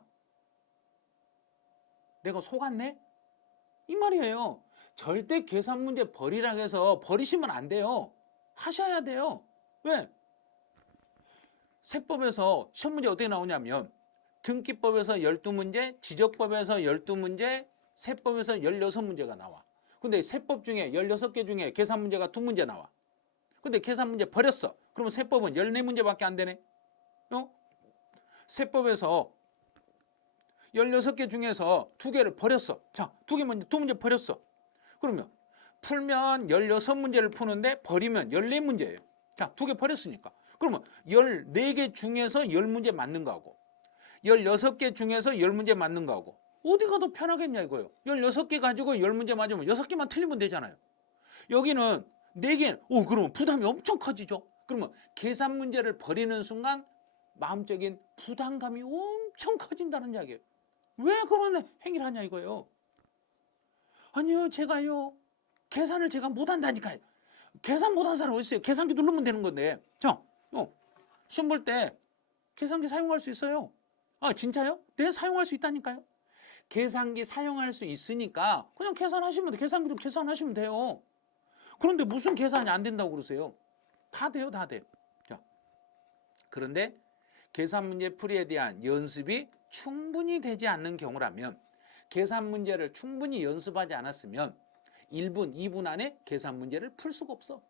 내가 속았네? 이 말이에요. 절대 계산 문제 버리라고 해서 버리시면 안 돼요. 하셔야 돼요. 왜? 세법에서 시험 문제 어떻게 나오냐면 등기법에서 12문제, 지적법에서 12문제, 세법에서 16문제가 나와. 근데 세법 중에 16개 중에 계산 문제가 2문제 나와. 근데 계산 문제 버렸어. 그러면 세법은 14문제밖에 안 되네. 세법에서 16개 중에서 2개를 버렸어. 자, 2문제 버렸어. 그러면 풀면 16문제를 푸는데 버리면 14문제예요. 자, 2개 버렸으니까. 그러면 14개 중에서 10문제 맞는 거하고 16개 중에서 10문제 맞는 거하고 어디가 더 편하겠냐 이거예요. 16개 가지고 10문제 맞으면 6개만 틀리면 되잖아요. 여기는 4개, 그러면 부담이 엄청 커지죠. 그러면 계산 문제를 버리는 순간 마음적인 부담감이 엄청 커진다는 이야기예요. 왜 그런 행위를 하냐 이거예요. 아니요, 제가요 계산을 제가 못한다니까요. 계산 못한 사람 어디 있어요? 계산기 누르면 되는 건데. 자, 시험 볼 때 계산기 사용할 수 있어요. 아, 진짜요? 네, 사용할 수 있다니까요. 계산기 사용할 수 있으니까 그냥 계산하시면 돼요. 계산기로 계산하시면 돼요. 그런데 무슨 계산이 안 된다고 그러세요? 다 돼요, 다 돼요. 자, 그런데 계산 문제 풀이에 대한 연습이 충분히 되지 않는 경우라면 계산 문제를 충분히 연습하지 않았으면 1분, 2분 안에 계산 문제를 풀 수가 없어.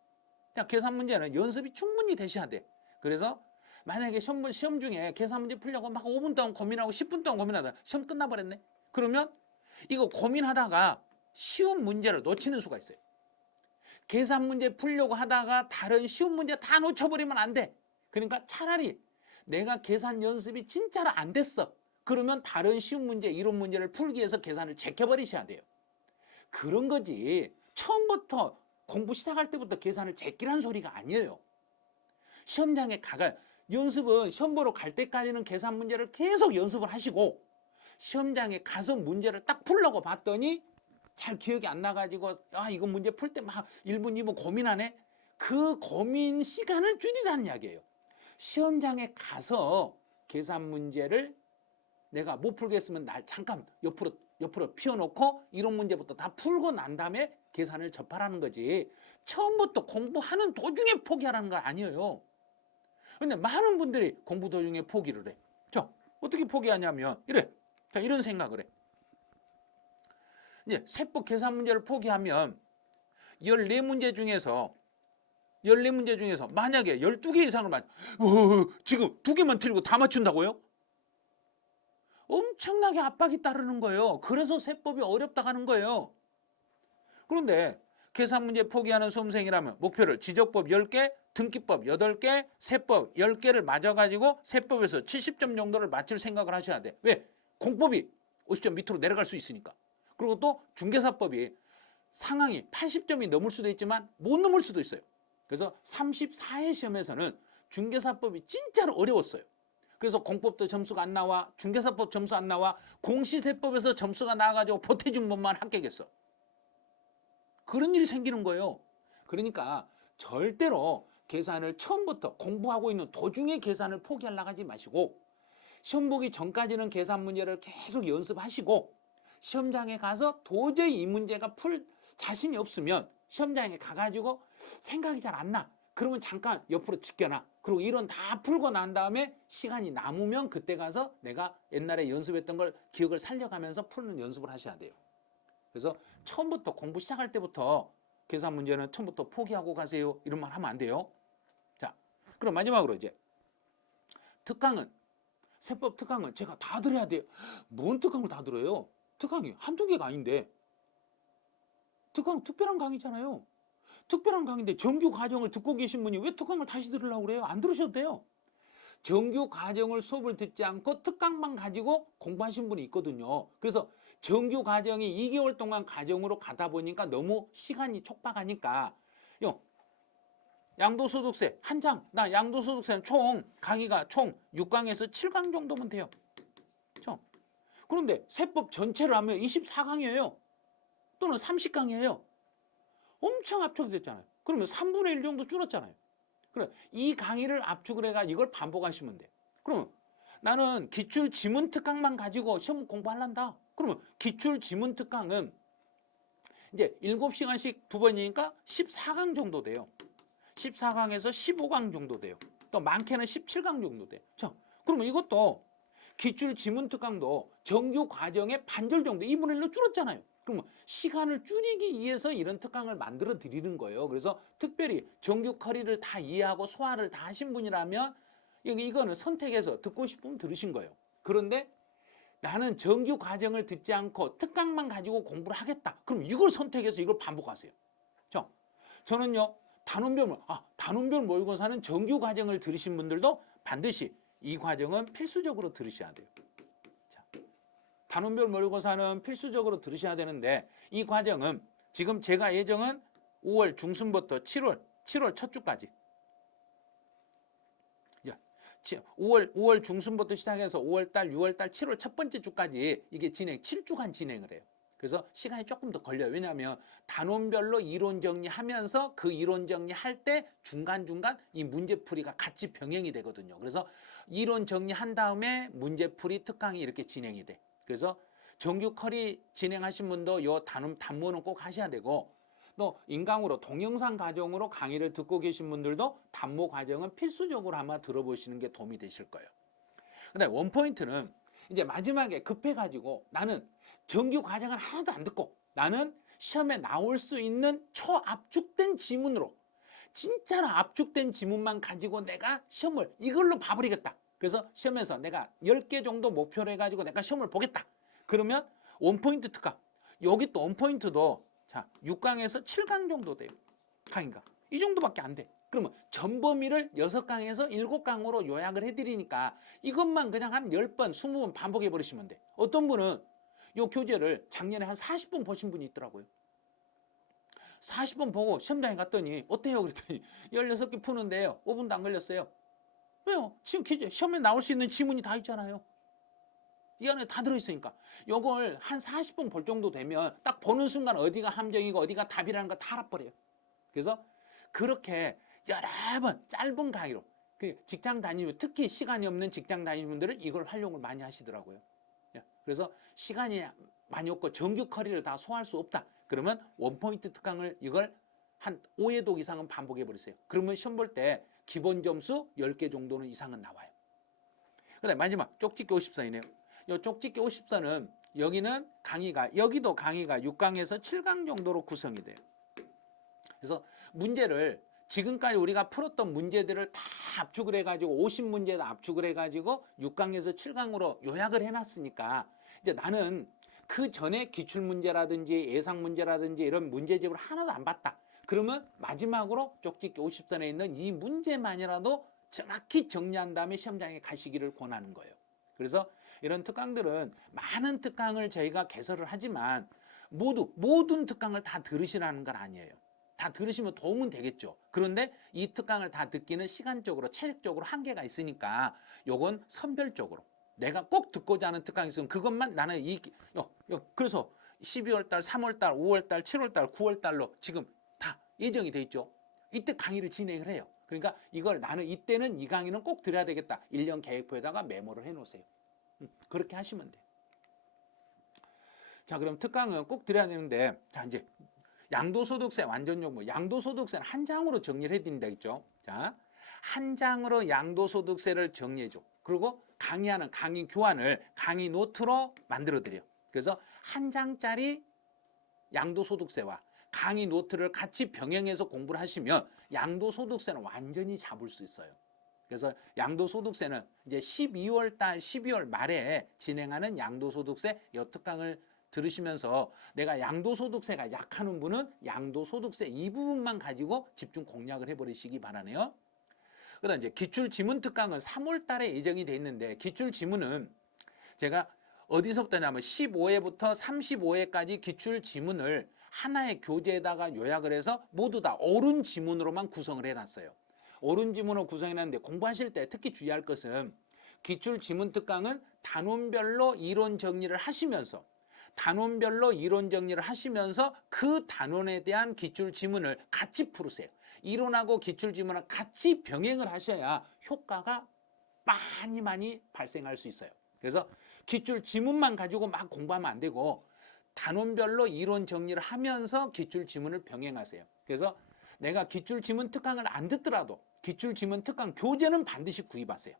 자, 계산 문제는 연습이 충분히 되셔야 돼. 그래서 만약에 시험 중에 계산 문제 풀려고 막 5분 동안 고민하고 10분 동안 고민하다가 시험 끝나버렸네. 그러면 이거 고민하다가 쉬운 문제를 놓치는 수가 있어요. 계산 문제 풀려고 하다가 다른 쉬운 문제 다 놓쳐버리면 안 돼. 그러니까 차라리 내가 계산 연습이 진짜로 안 됐어. 그러면 다른 쉬운 문제, 이론 문제를 풀기 위해서 계산을 제껴버리셔야 돼요. 그런 거지. 처음부터 공부 시작할 때부터 계산을 제끼란 소리가 아니에요. 시험장에 연습은 시험 보러 갈 때까지는 계산 문제를 계속 연습을 하시고 시험장에 가서 문제를 딱 풀려고 봤더니 잘 기억이 안 나가지고 이거 문제 풀 때 막 1분, 2분 고민하네. 그 고민 시간을 줄이라는 이야기예요. 시험장에 가서 계산 문제를 내가 못 풀겠으면 날 잠깐 옆으로 피워놓고 이론 문제부터 다 풀고 난 다음에 계산을 접하라는 거지. 처음부터 공부하는 도중에 포기하라는 건 아니에요. 근데 많은 분들이 공부 도중에 포기를 해. 자, 어떻게 포기하냐면 자, 이런 생각을 해. 이제 세법 계산 문제를 포기하면 14문제 중에서 만약에 12개 이상을 지금 2개만 틀리고 다 맞춘다고요? 엄청나게 압박이 따르는 거예요. 그래서 세법이 어렵다고 하는 거예요. 그런데 계산 문제 포기하는 수험생이라면 목표를 지적법 10개, 등기법 8개, 세법 10개를 맞아가지고 세법에서 70점 정도를 맞출 생각을 하셔야 돼. 왜? 공법이 50점 밑으로 내려갈 수 있으니까. 그리고 또 중개사법이 상황이 80점이 넘을 수도 있지만 못 넘을 수도 있어요. 그래서 34회 시험에서는 중개사법이 진짜로 어려웠어요. 그래서 공법도 점수가 안 나와, 중개사법 점수 안 나와, 공시세법에서 점수가 나와가지고 보태준법만 합격했어. 그런 일이 생기는 거예요. 그러니까 절대로 계산을 처음부터 공부하고 있는 도중에 계산을 포기하려고 하지 마시고, 시험 보기 전까지는 계산 문제를 계속 연습하시고, 시험장에 가서 도저히 이 문제가 풀 자신이 없으면 시험장에 가가지고 생각이 잘 안 나. 그러면 잠깐 옆으로 지켜놔. 그리고 이론 다 풀고 난 다음에 시간이 남으면 그때 가서 내가 옛날에 연습했던 걸 기억을 살려가면서 푸는 연습을 하셔야 돼요. 그래서 처음부터 공부 시작할 때부터 계산 문제는 처음부터 포기하고 가세요. 이런 말 하면 안 돼요. 자, 그럼 마지막으로 이제 특강은, 세법 특강은 제가 다 들어야 돼요. 뭔 특강을 다 들어요? 특강이 한두 개가 아닌데. 특강 특별한 강의잖아요. 특별한 강의인데 정규 과정을 듣고 계신 분이 왜 특강을 다시 들으려고 그래요? 안 들으셔도 돼요. 정규 과정을 수업을 듣지 않고 특강만 가지고 공부하신 분이 있거든요. 그래서 정규 과정이 2개월 동안 과정으로 가다 보니까 너무 시간이 촉박하니까 양도소득세 한 장, 나 양도소득세는 총 강의가 총 6강에서 7강 정도면 돼요. 그런데 세법 전체를 하면 24강이에요. 또는 30강이에요. 엄청 압축이 됐잖아요. 그러면 3분의 1 정도 줄었잖아요. 그래, 이 강의를 압축을 해가 이걸 반복하시면 돼. 그러면 나는 기출 지문 특강만 가지고 시험 공부하란다. 그러면 기출 지문 특강은 이제 7시간씩 두 번이니까 14강 정도 돼요. 14강에서 15강 정도 돼요. 또 많게는 17강 정도 돼요. 자, 그러면 이것도 기출 지문 특강도 정규 과정의 반절 정도 2분의 1로 줄었잖아요. 그러면 시간을 줄이기 위해서 이런 특강을 만들어 드리는 거예요. 그래서 특별히 정규 커리를 다 이해하고 소화를 다 하신 분이라면 이거는 선택해서 듣고 싶으면 들으신 거예요. 그런데 나는 정규 과정을 듣지 않고 특강만 가지고 공부를 하겠다. 그럼 이걸 선택해서 이걸 반복하세요. 저는요, 단원별 모의고사는 정규 과정을 들으신 분들도 반드시 이 과정은 필수적으로 들으셔야 돼요. 자, 단원별 모의고사는 필수적으로 들으셔야 되는데 이 과정은 지금 제가 예정은 5월 중순부터 7월 첫 주까지 5월 중순부터 시작해서 5월달, 6월달, 7월 첫 번째 주까지 이게 7주간 진행을 해요. 그래서 시간이 조금 더 걸려요. 왜냐하면 단원별로 이론 정리하면서 그 이론 정리할 때 중간중간 이 문제풀이가 같이 병행이 되거든요. 그래서 이론 정리한 다음에 문제풀이 특강이 이렇게 진행이 돼. 그래서 정규 커리 진행하신 분도 요 단모는 꼭 하셔야 되고, 또 인강으로 동영상 과정으로 강의를 듣고 계신 분들도 단모 과정은 필수적으로 아마 들어보시는 게 도움이 되실 거예요. 근데 원포인트는 이제 마지막에 급해가지고 나는 정규 과정은 하나도 안 듣고 나는 시험에 나올 수 있는 초압축된 지문으로, 진짜로 압축된 지문만 가지고 내가 시험을 이걸로 봐버리겠다. 그래서 시험에서 내가 10개 정도 목표로 해가지고 내가 시험을 보겠다. 그러면 원포인트 특강, 여기 또 원포인트도 자 6강에서 7강 정도 돼요. 강의가 이 정도밖에 안 돼. 그러면 전범위를 6강에서 7강으로 요약을 해드리니까 이것만 그냥 한 10번, 20번 반복해 버리시면 돼. 어떤 분은 이 교재를 작년에 한 40번 보신 분이 있더라고요. 40번 보고 시험장에 갔더니 어때요? 그랬더니 16개 푸는데요 5분도 안 걸렸어요. 왜요? 지금 시험에 나올 수 있는 지문이 다 있잖아요. 이 안에 다 들어있으니까 이걸 한 40번 볼 정도 되면 딱 보는 순간 어디가 함정이고 어디가 답이라는 거 다 알아버려요. 그래서 그렇게 여러 번 짧은 강의로 직장 다니면, 특히 시간이 없는 직장 다니는 분들은 이걸 활용을 많이 하시더라고요. 그래서 시간이 많이 없고 정규 커리를 다 소화할 수 없다. 그러면 원포인트 특강을 이걸 한 5회독 이상은 반복해 버리세요. 그러면 시험 볼 때 기본 점수 10개 정도는 이상은 나와요. 그다음에 마지막 쪽집기 54이네요. 이 쪽집기 54는 여기도 강의가 6강에서 7강 정도로 구성이 돼요. 그래서 문제를 지금까지 우리가 풀었던 문제들을 다 압축을 해가지고 50문제도 압축을 해가지고 6강에서 7강으로 요약을 해놨으니까 이제 나는 그 전에 기출문제라든지 예상문제라든지 이런 문제집을 하나도 안 봤다. 그러면 마지막으로 쪽집기 50선에 있는 이 문제만이라도 정확히 정리한 다음에 시험장에 가시기를 권하는 거예요. 그래서 이런 특강들은 많은 특강을 저희가 개설을 하지만 모든 특강을 다 들으시라는 건 아니에요. 다 들으시면 도움은 되겠죠. 그런데 이 특강을 다 듣기는 시간적으로 체력적으로 한계가 있으니까 요건 선별적으로 내가 꼭 듣고자 하는 특강이 있으면 그것만 나는 그래서 12월 달, 3월 달, 5월 달, 7월 달, 9월 달로 지금 다 예정이 돼 있죠. 이때 강의를 진행을 해요. 그러니까 이걸 나는 이때는 이 강의는 꼭 들어야 되겠다. 1년 계획표에다가 메모를 해 놓으세요. 그렇게 하시면 돼요. 자, 그럼 특강은 꼭 들어야 되는데, 자, 이제 양도소득세 완전 용모, 양도소득세는 한 장으로 정리를 해드린다 했죠. 자, 한 장으로 양도소득세를 정리해줘. 그리고 강의하는 강의 교환을 강의 노트로 만들어 드려. 그래서 한 장짜리 양도소득세와 강의 노트를 같이 병행해서 공부를 하시면 양도소득세는 완전히 잡을 수 있어요. 그래서 양도소득세는 이제 12월 말에 진행하는 양도소득세 여특강을 들으시면서 내가 양도소득세가 약하는 분은 양도소득세 이 부분만 가지고 집중 공략을 해버리시기 바라네요. 그다음 이제 기출지문특강은 3월 달에 예정이 돼 있는데 기출지문은 제가 어디서부터냐면 15회부터 35회까지 기출지문을 하나의 교재에다가 요약을 해서 모두 다 옳은 지문으로만 구성을 해놨어요. 옳은 지문으로 구성해놨는데 공부하실 때 특히 주의할 것은 기출지문특강은 단원별로 이론 정리를 하시면서 그 단원에 대한 기출지문을 같이 풀으세요. 이론하고 기출지문을 같이 병행을 하셔야 효과가 많이 발생할 수 있어요. 그래서 기출지문만 가지고 막 공부하면 안 되고 단원별로 이론 정리를 하면서 기출지문을 병행하세요. 그래서 내가 기출지문 특강을 안 듣더라도 기출지문 특강 교재는 반드시 구입하세요.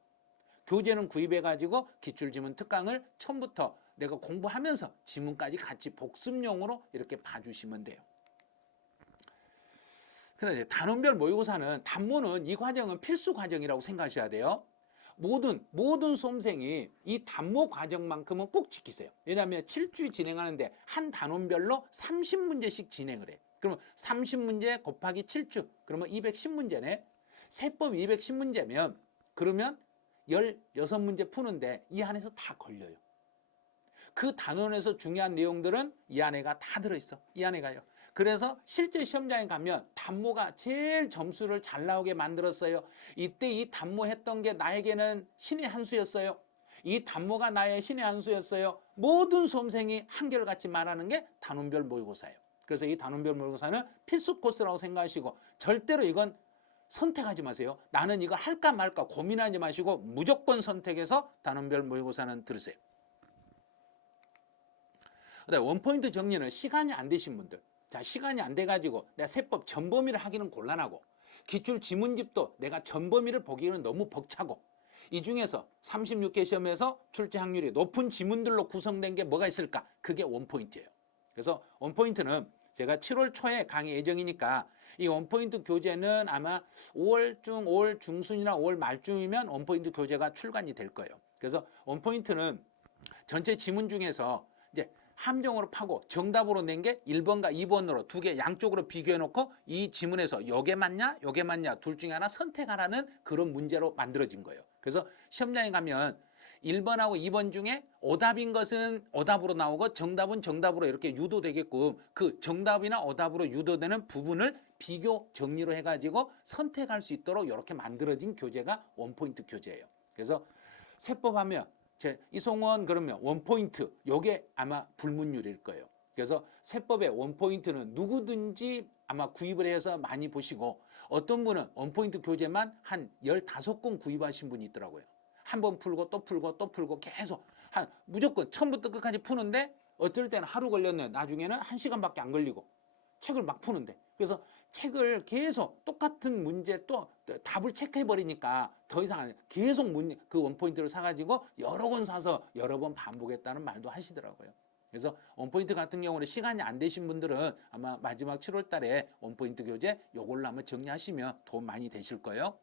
교재는 구입해가지고 기출지문 특강을 처음부터 내가 공부하면서 지문까지 같이 복습용으로 이렇게 봐주시면 돼요. 그런데 단원별 모의고사는 단모는 이 과정은 필수 과정이라고 생각하셔야 돼요. 모든 수험생이 이 단모 과정만큼은 꼭 지키세요. 왜냐하면 7주 진행하는데 한 단원별로 30문제씩 진행을 해요. 그러면 30문제 곱하기 7주 그러면 210문제네. 세법 210문제면 그러면 16문제 푸는데 이 안에서 다 걸려요. 그 단원에서 중요한 내용들은 이 안에가 다 들어있어. 이 안에가요. 그래서 실제 시험장에 가면 단모가 제일 점수를 잘 나오게 만들었어요. 이때 이 단모했던 게 나에게는 신의 한 수였어요. 이 단모가 나의 신의 한 수였어요. 모든 수험생이 한결같이 말하는 게 단원별 모의고사예요. 그래서 이 단원별 모의고사는 필수 코스라고 생각하시고 절대로 이건 선택하지 마세요. 나는 이거 할까 말까 고민하지 마시고 무조건 선택해서 단원별 모의고사는 들으세요. 그다음에 원포인트 정리는 시간이 안 되신 분들. 자, 시간이 안 돼가지고 내가 세법 전범위를 하기는 곤란하고 기출 지문집도 내가 전범위를 보기에는 너무 벅차고 이 중에서 36개 시험에서 출제 확률이 높은 지문들로 구성된 게 뭐가 있을까? 그게 원포인트예요. 그래서 원포인트는 제가 7월 초에 강의 예정이니까 이 원포인트 교재는 아마 5월 중순이나 5월 말쯤이면 원포인트 교재가 출간이 될 거예요. 그래서 원포인트는 전체 지문 중에서 이제 함정으로 파고 정답으로 낸 게 1번과 2번으로 두 개 양쪽으로 비교해 놓고 이 지문에서 요게 맞냐 요게 맞냐 둘 중에 하나 선택하라는 그런 문제로 만들어진 거예요. 그래서 시험장에 가면 1번하고 2번 중에 오답인 것은 오답으로 나오고 정답은 정답으로 이렇게 유도되게끔 그 정답이나 오답으로 유도되는 부분을 비교 정리로 해가지고 선택할 수 있도록 이렇게 만들어진 교재가 원포인트 교재예요. 그래서 세법하면 이송원 그러면 원포인트 요게 아마 불문율일 거예요. 그래서 세법의 원포인트는 누구든지 아마 구입을 해서 많이 보시고 어떤 분은 원포인트 교재만 한 15권 구입하신 분이 있더라고요. 한 번 풀고 또 풀고 또 풀고 계속 무조건 처음부터 끝까지 푸는데 어떨 때는 하루 걸렸는데 나중에는 1시간밖에 안 걸리고 책을 막 푸는데 그래서 책을 계속 똑같은 문제 또 답을 체크해 버리니까 더 이상 계속 그 원포인트를 사가지고 여러 권 사서 여러 번 반복했다는 말도 하시더라고요. 그래서 원포인트 같은 경우는 시간이 안 되신 분들은 아마 마지막 7월 달에 원포인트 교재 요걸로 한번 정리하시면 도움 많이 되실 거예요.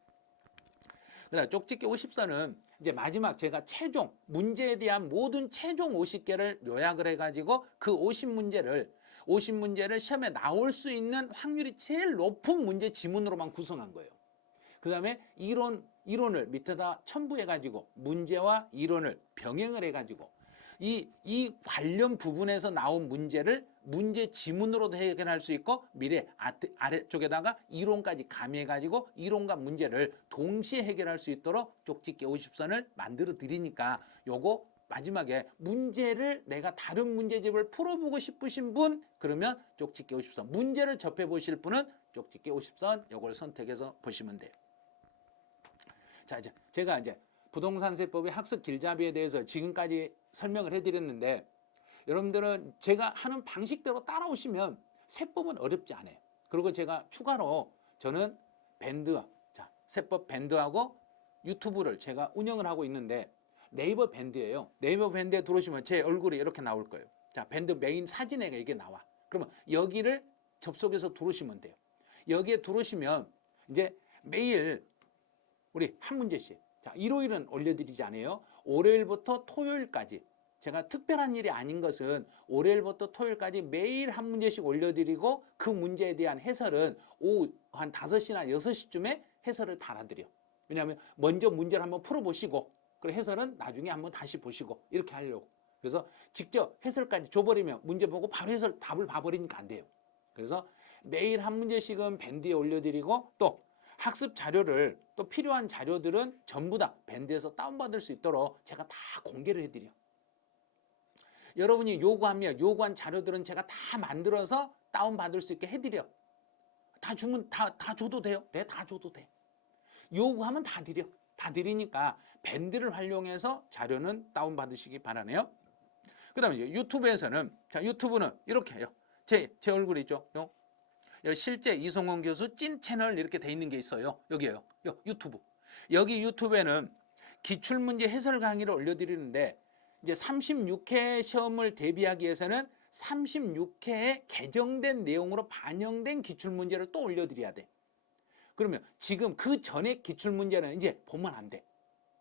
그다음 쪽집게 50선은 이제 마지막 제가 최종 문제에 대한 모든 최종 50개를 요약을 해가지고 그 50문제를 시험에 나올 수 있는 확률이 제일 높은 문제 지문으로만 구성한 거예요. 그 다음에 이론을 밑에다 첨부해가지고 문제와 이론을 병행을 해가지고 이 관련 부분에서 나온 문제를 문제 지문으로도 해결할 수 있고 미래 아래쪽에다가 이론까지 가미해가지고 이론과 문제를 동시에 해결할 수 있도록 쪽집게 50선을 만들어 드리니까 요거 마지막에 문제를 내가 다른 문제집을 풀어보고 싶으신 분 그러면 쪽집게 50선 문제를 접해 보실 분은 쪽집게 50선 요걸 선택해서 보시면 돼요. 자, 이제 제가 이제 부동산 세법의 학습 길잡이에 대해서 지금까지 설명을 해드렸는데 여러분들은 제가 하는 방식대로 따라오시면 세법은 어렵지 않아요. 그리고 제가 추가로 저는 밴드, 자, 세법 밴드하고 유튜브를 제가 운영을 하고 있는데 네이버 밴드예요. 네이버 밴드에 들어오시면 제 얼굴이 이렇게 나올 거예요. 자, 밴드 메인 사진에 이게 나와. 그러면 여기를 접속해서 들어오시면 돼요. 여기에 들어오시면 이제 매일 우리 한 문제씩. 자, 일요일은 올려드리지 않아요. 월요일부터 토요일까지. 제가 특별한 일이 아닌 것은 월요일부터 토요일까지 매일 한 문제씩 올려드리고 그 문제에 대한 해설은 오후 한 5시나 6시쯤에 해설을 달아드려. 왜냐하면 먼저 문제를 한번 풀어보시고 그리고 해설은 나중에 한번 다시 보시고 이렇게 하려고. 그래서 직접 해설까지 줘버리면 문제 보고 바로 해설 답을 봐버리니까 안 돼요. 그래서 매일 한 문제씩은 밴드에 올려드리고 또 학습 자료를 또 필요한 자료들은 전부 다 밴드에서 다운받을 수 있도록 제가 다 공개를 해드려. 여러분이 요구하면 요구한 자료들은 제가 다 만들어서 다운받을 수 있게 해드려. 다 주면 다 줘도 돼요? 네, 다 줘도 돼. 요구하면 다 드려. 다 드리니까 밴드를 활용해서 자료는 다운받으시기 바라네요. 그 다음에 유튜브에서는, 자, 유튜브는 이렇게 해요. 제 얼굴 있죠? 실제 이송원 교수 찐 채널 이렇게 돼 있는 게 있어요. 여기에요. 유튜브. 여기 유튜브에는 기출문제 해설 강의를 올려드리는데 이제 36회 시험을 대비하기 위해서는 36회에 개정된 내용으로 반영된 기출문제를 또 올려드려야 돼. 그러면 지금 그 전에 기출문제는 이제 보면 안 돼.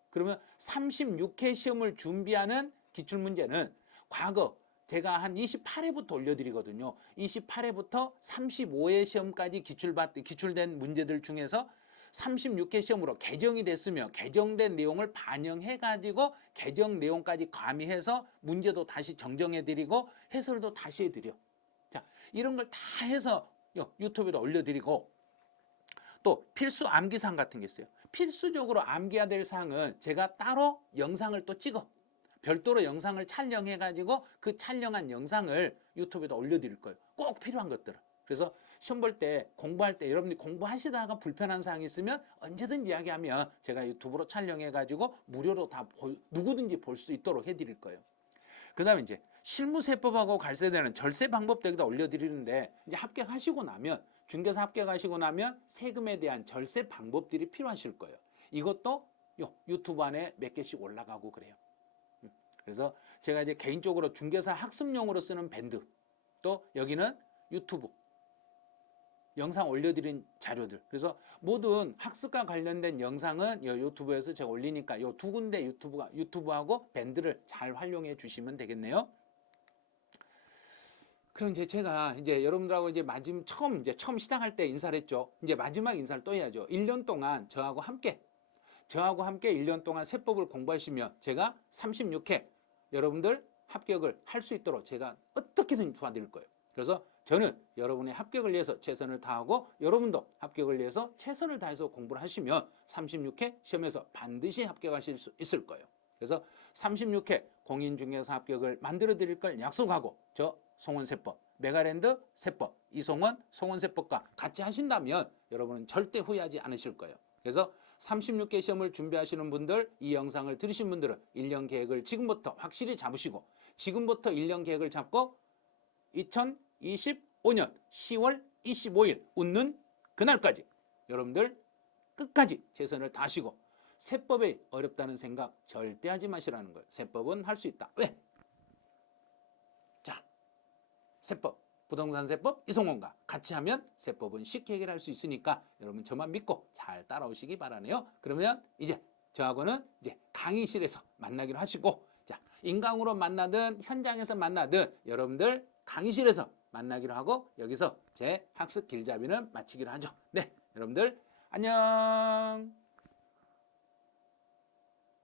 그러면 36회 시험을 준비하는 기출문제는 과거 제가 한 28회부터 올려드리거든요. 28회부터 35회 시험까지 기출된 문제들 중에서 36회 시험으로 개정이 됐으며 개정된 내용을 반영해가지고 개정 내용까지 가미해서 문제도 다시 정정해드리고 해설도 다시 해드려. 자, 이런 걸 다 해서 유튜브에다 올려드리고 또 필수 암기사항 같은 게 있어요. 필수적으로 암기해야 될 사항은 제가 따로 영상을 또 찍어. 별도로 영상을 촬영해가지고 그 촬영한 영상을 유튜브에다 올려드릴 거예요. 꼭 필요한 것들을. 그래서 시험 볼 때 공부할 때 여러분들이 공부하시다가 불편한 사항이 있으면 언제든지 이야기하면 제가 유튜브로 촬영해가지고 무료로 다 누구든지 볼 수 있도록 해드릴 거예요. 그 다음에 이제 실무세법하고 갈세되는 절세 방법도 여기다 올려드리는데 이제 합격하시고 나면 중개사 합격하시고 나면 세금에 대한 절세 방법들이 필요하실 거예요. 이것도 유튜브 안에 몇 개씩 올라가고 그래요. 그래서 제가 이제 개인적으로 중개사 학습용으로 쓰는 밴드 또 여기는 유튜브 영상 올려드린 자료들. 그래서 모든 학습과 관련된 영상은 유튜브에서 제가 올리니까 이 두 군데 유튜브하고 밴드를 잘 활용해 주시면 되겠네요. 그럼 이제 제가 이제 여러분들하고 이제 처음 시작할 때 인사를 했죠. 이제 마지막 인사를 또 해야죠. 1년 동안 저하고 함께 1년 동안 세법을 공부하시면 제가 36회 여러분들 합격을 할 수 있도록 제가 어떻게든 도와드릴 거예요. 그래서 저는 여러분의 합격을 위해서 최선을 다하고 여러분도 합격을 위해서 최선을 다해서 공부를 하시면 36회 시험에서 반드시 합격하실 수 있을 거예요. 그래서 36회 공인중개사 합격을 만들어 드릴 걸 약속하고 저 송원세법, 메가랜드 세법, 이송원 송원세법과 같이 하신다면 여러분은 절대 후회하지 않으실 거예요. 그래서 36개 시험을 준비하시는 분들, 이 영상을 들으신 분들은 1년 계획을 지금부터 확실히 잡으시고 지금부터 1년 계획을 잡고 2025년 10월 25일 웃는 그날까지 여러분들 끝까지 최선을 다하시고 세법이 어렵다는 생각 절대 하지 마시라는 거예요. 세법은 할 수 있다. 왜? 자, 세법, 부동산 세법 이송원과 같이 하면 세법은 쉽게 해결할 수 있으니까 여러분 저만 믿고 잘 따라오시기 바라네요. 그러면 이제 저하고는 이제 강의실에서 만나기로 하시고 자, 인강으로 만나든 현장에서 만나든 여러분들 강의실에서 만나기로 하고 여기서 제 학습 길잡이는 마치기로 하죠. 네, 여러분들 안녕.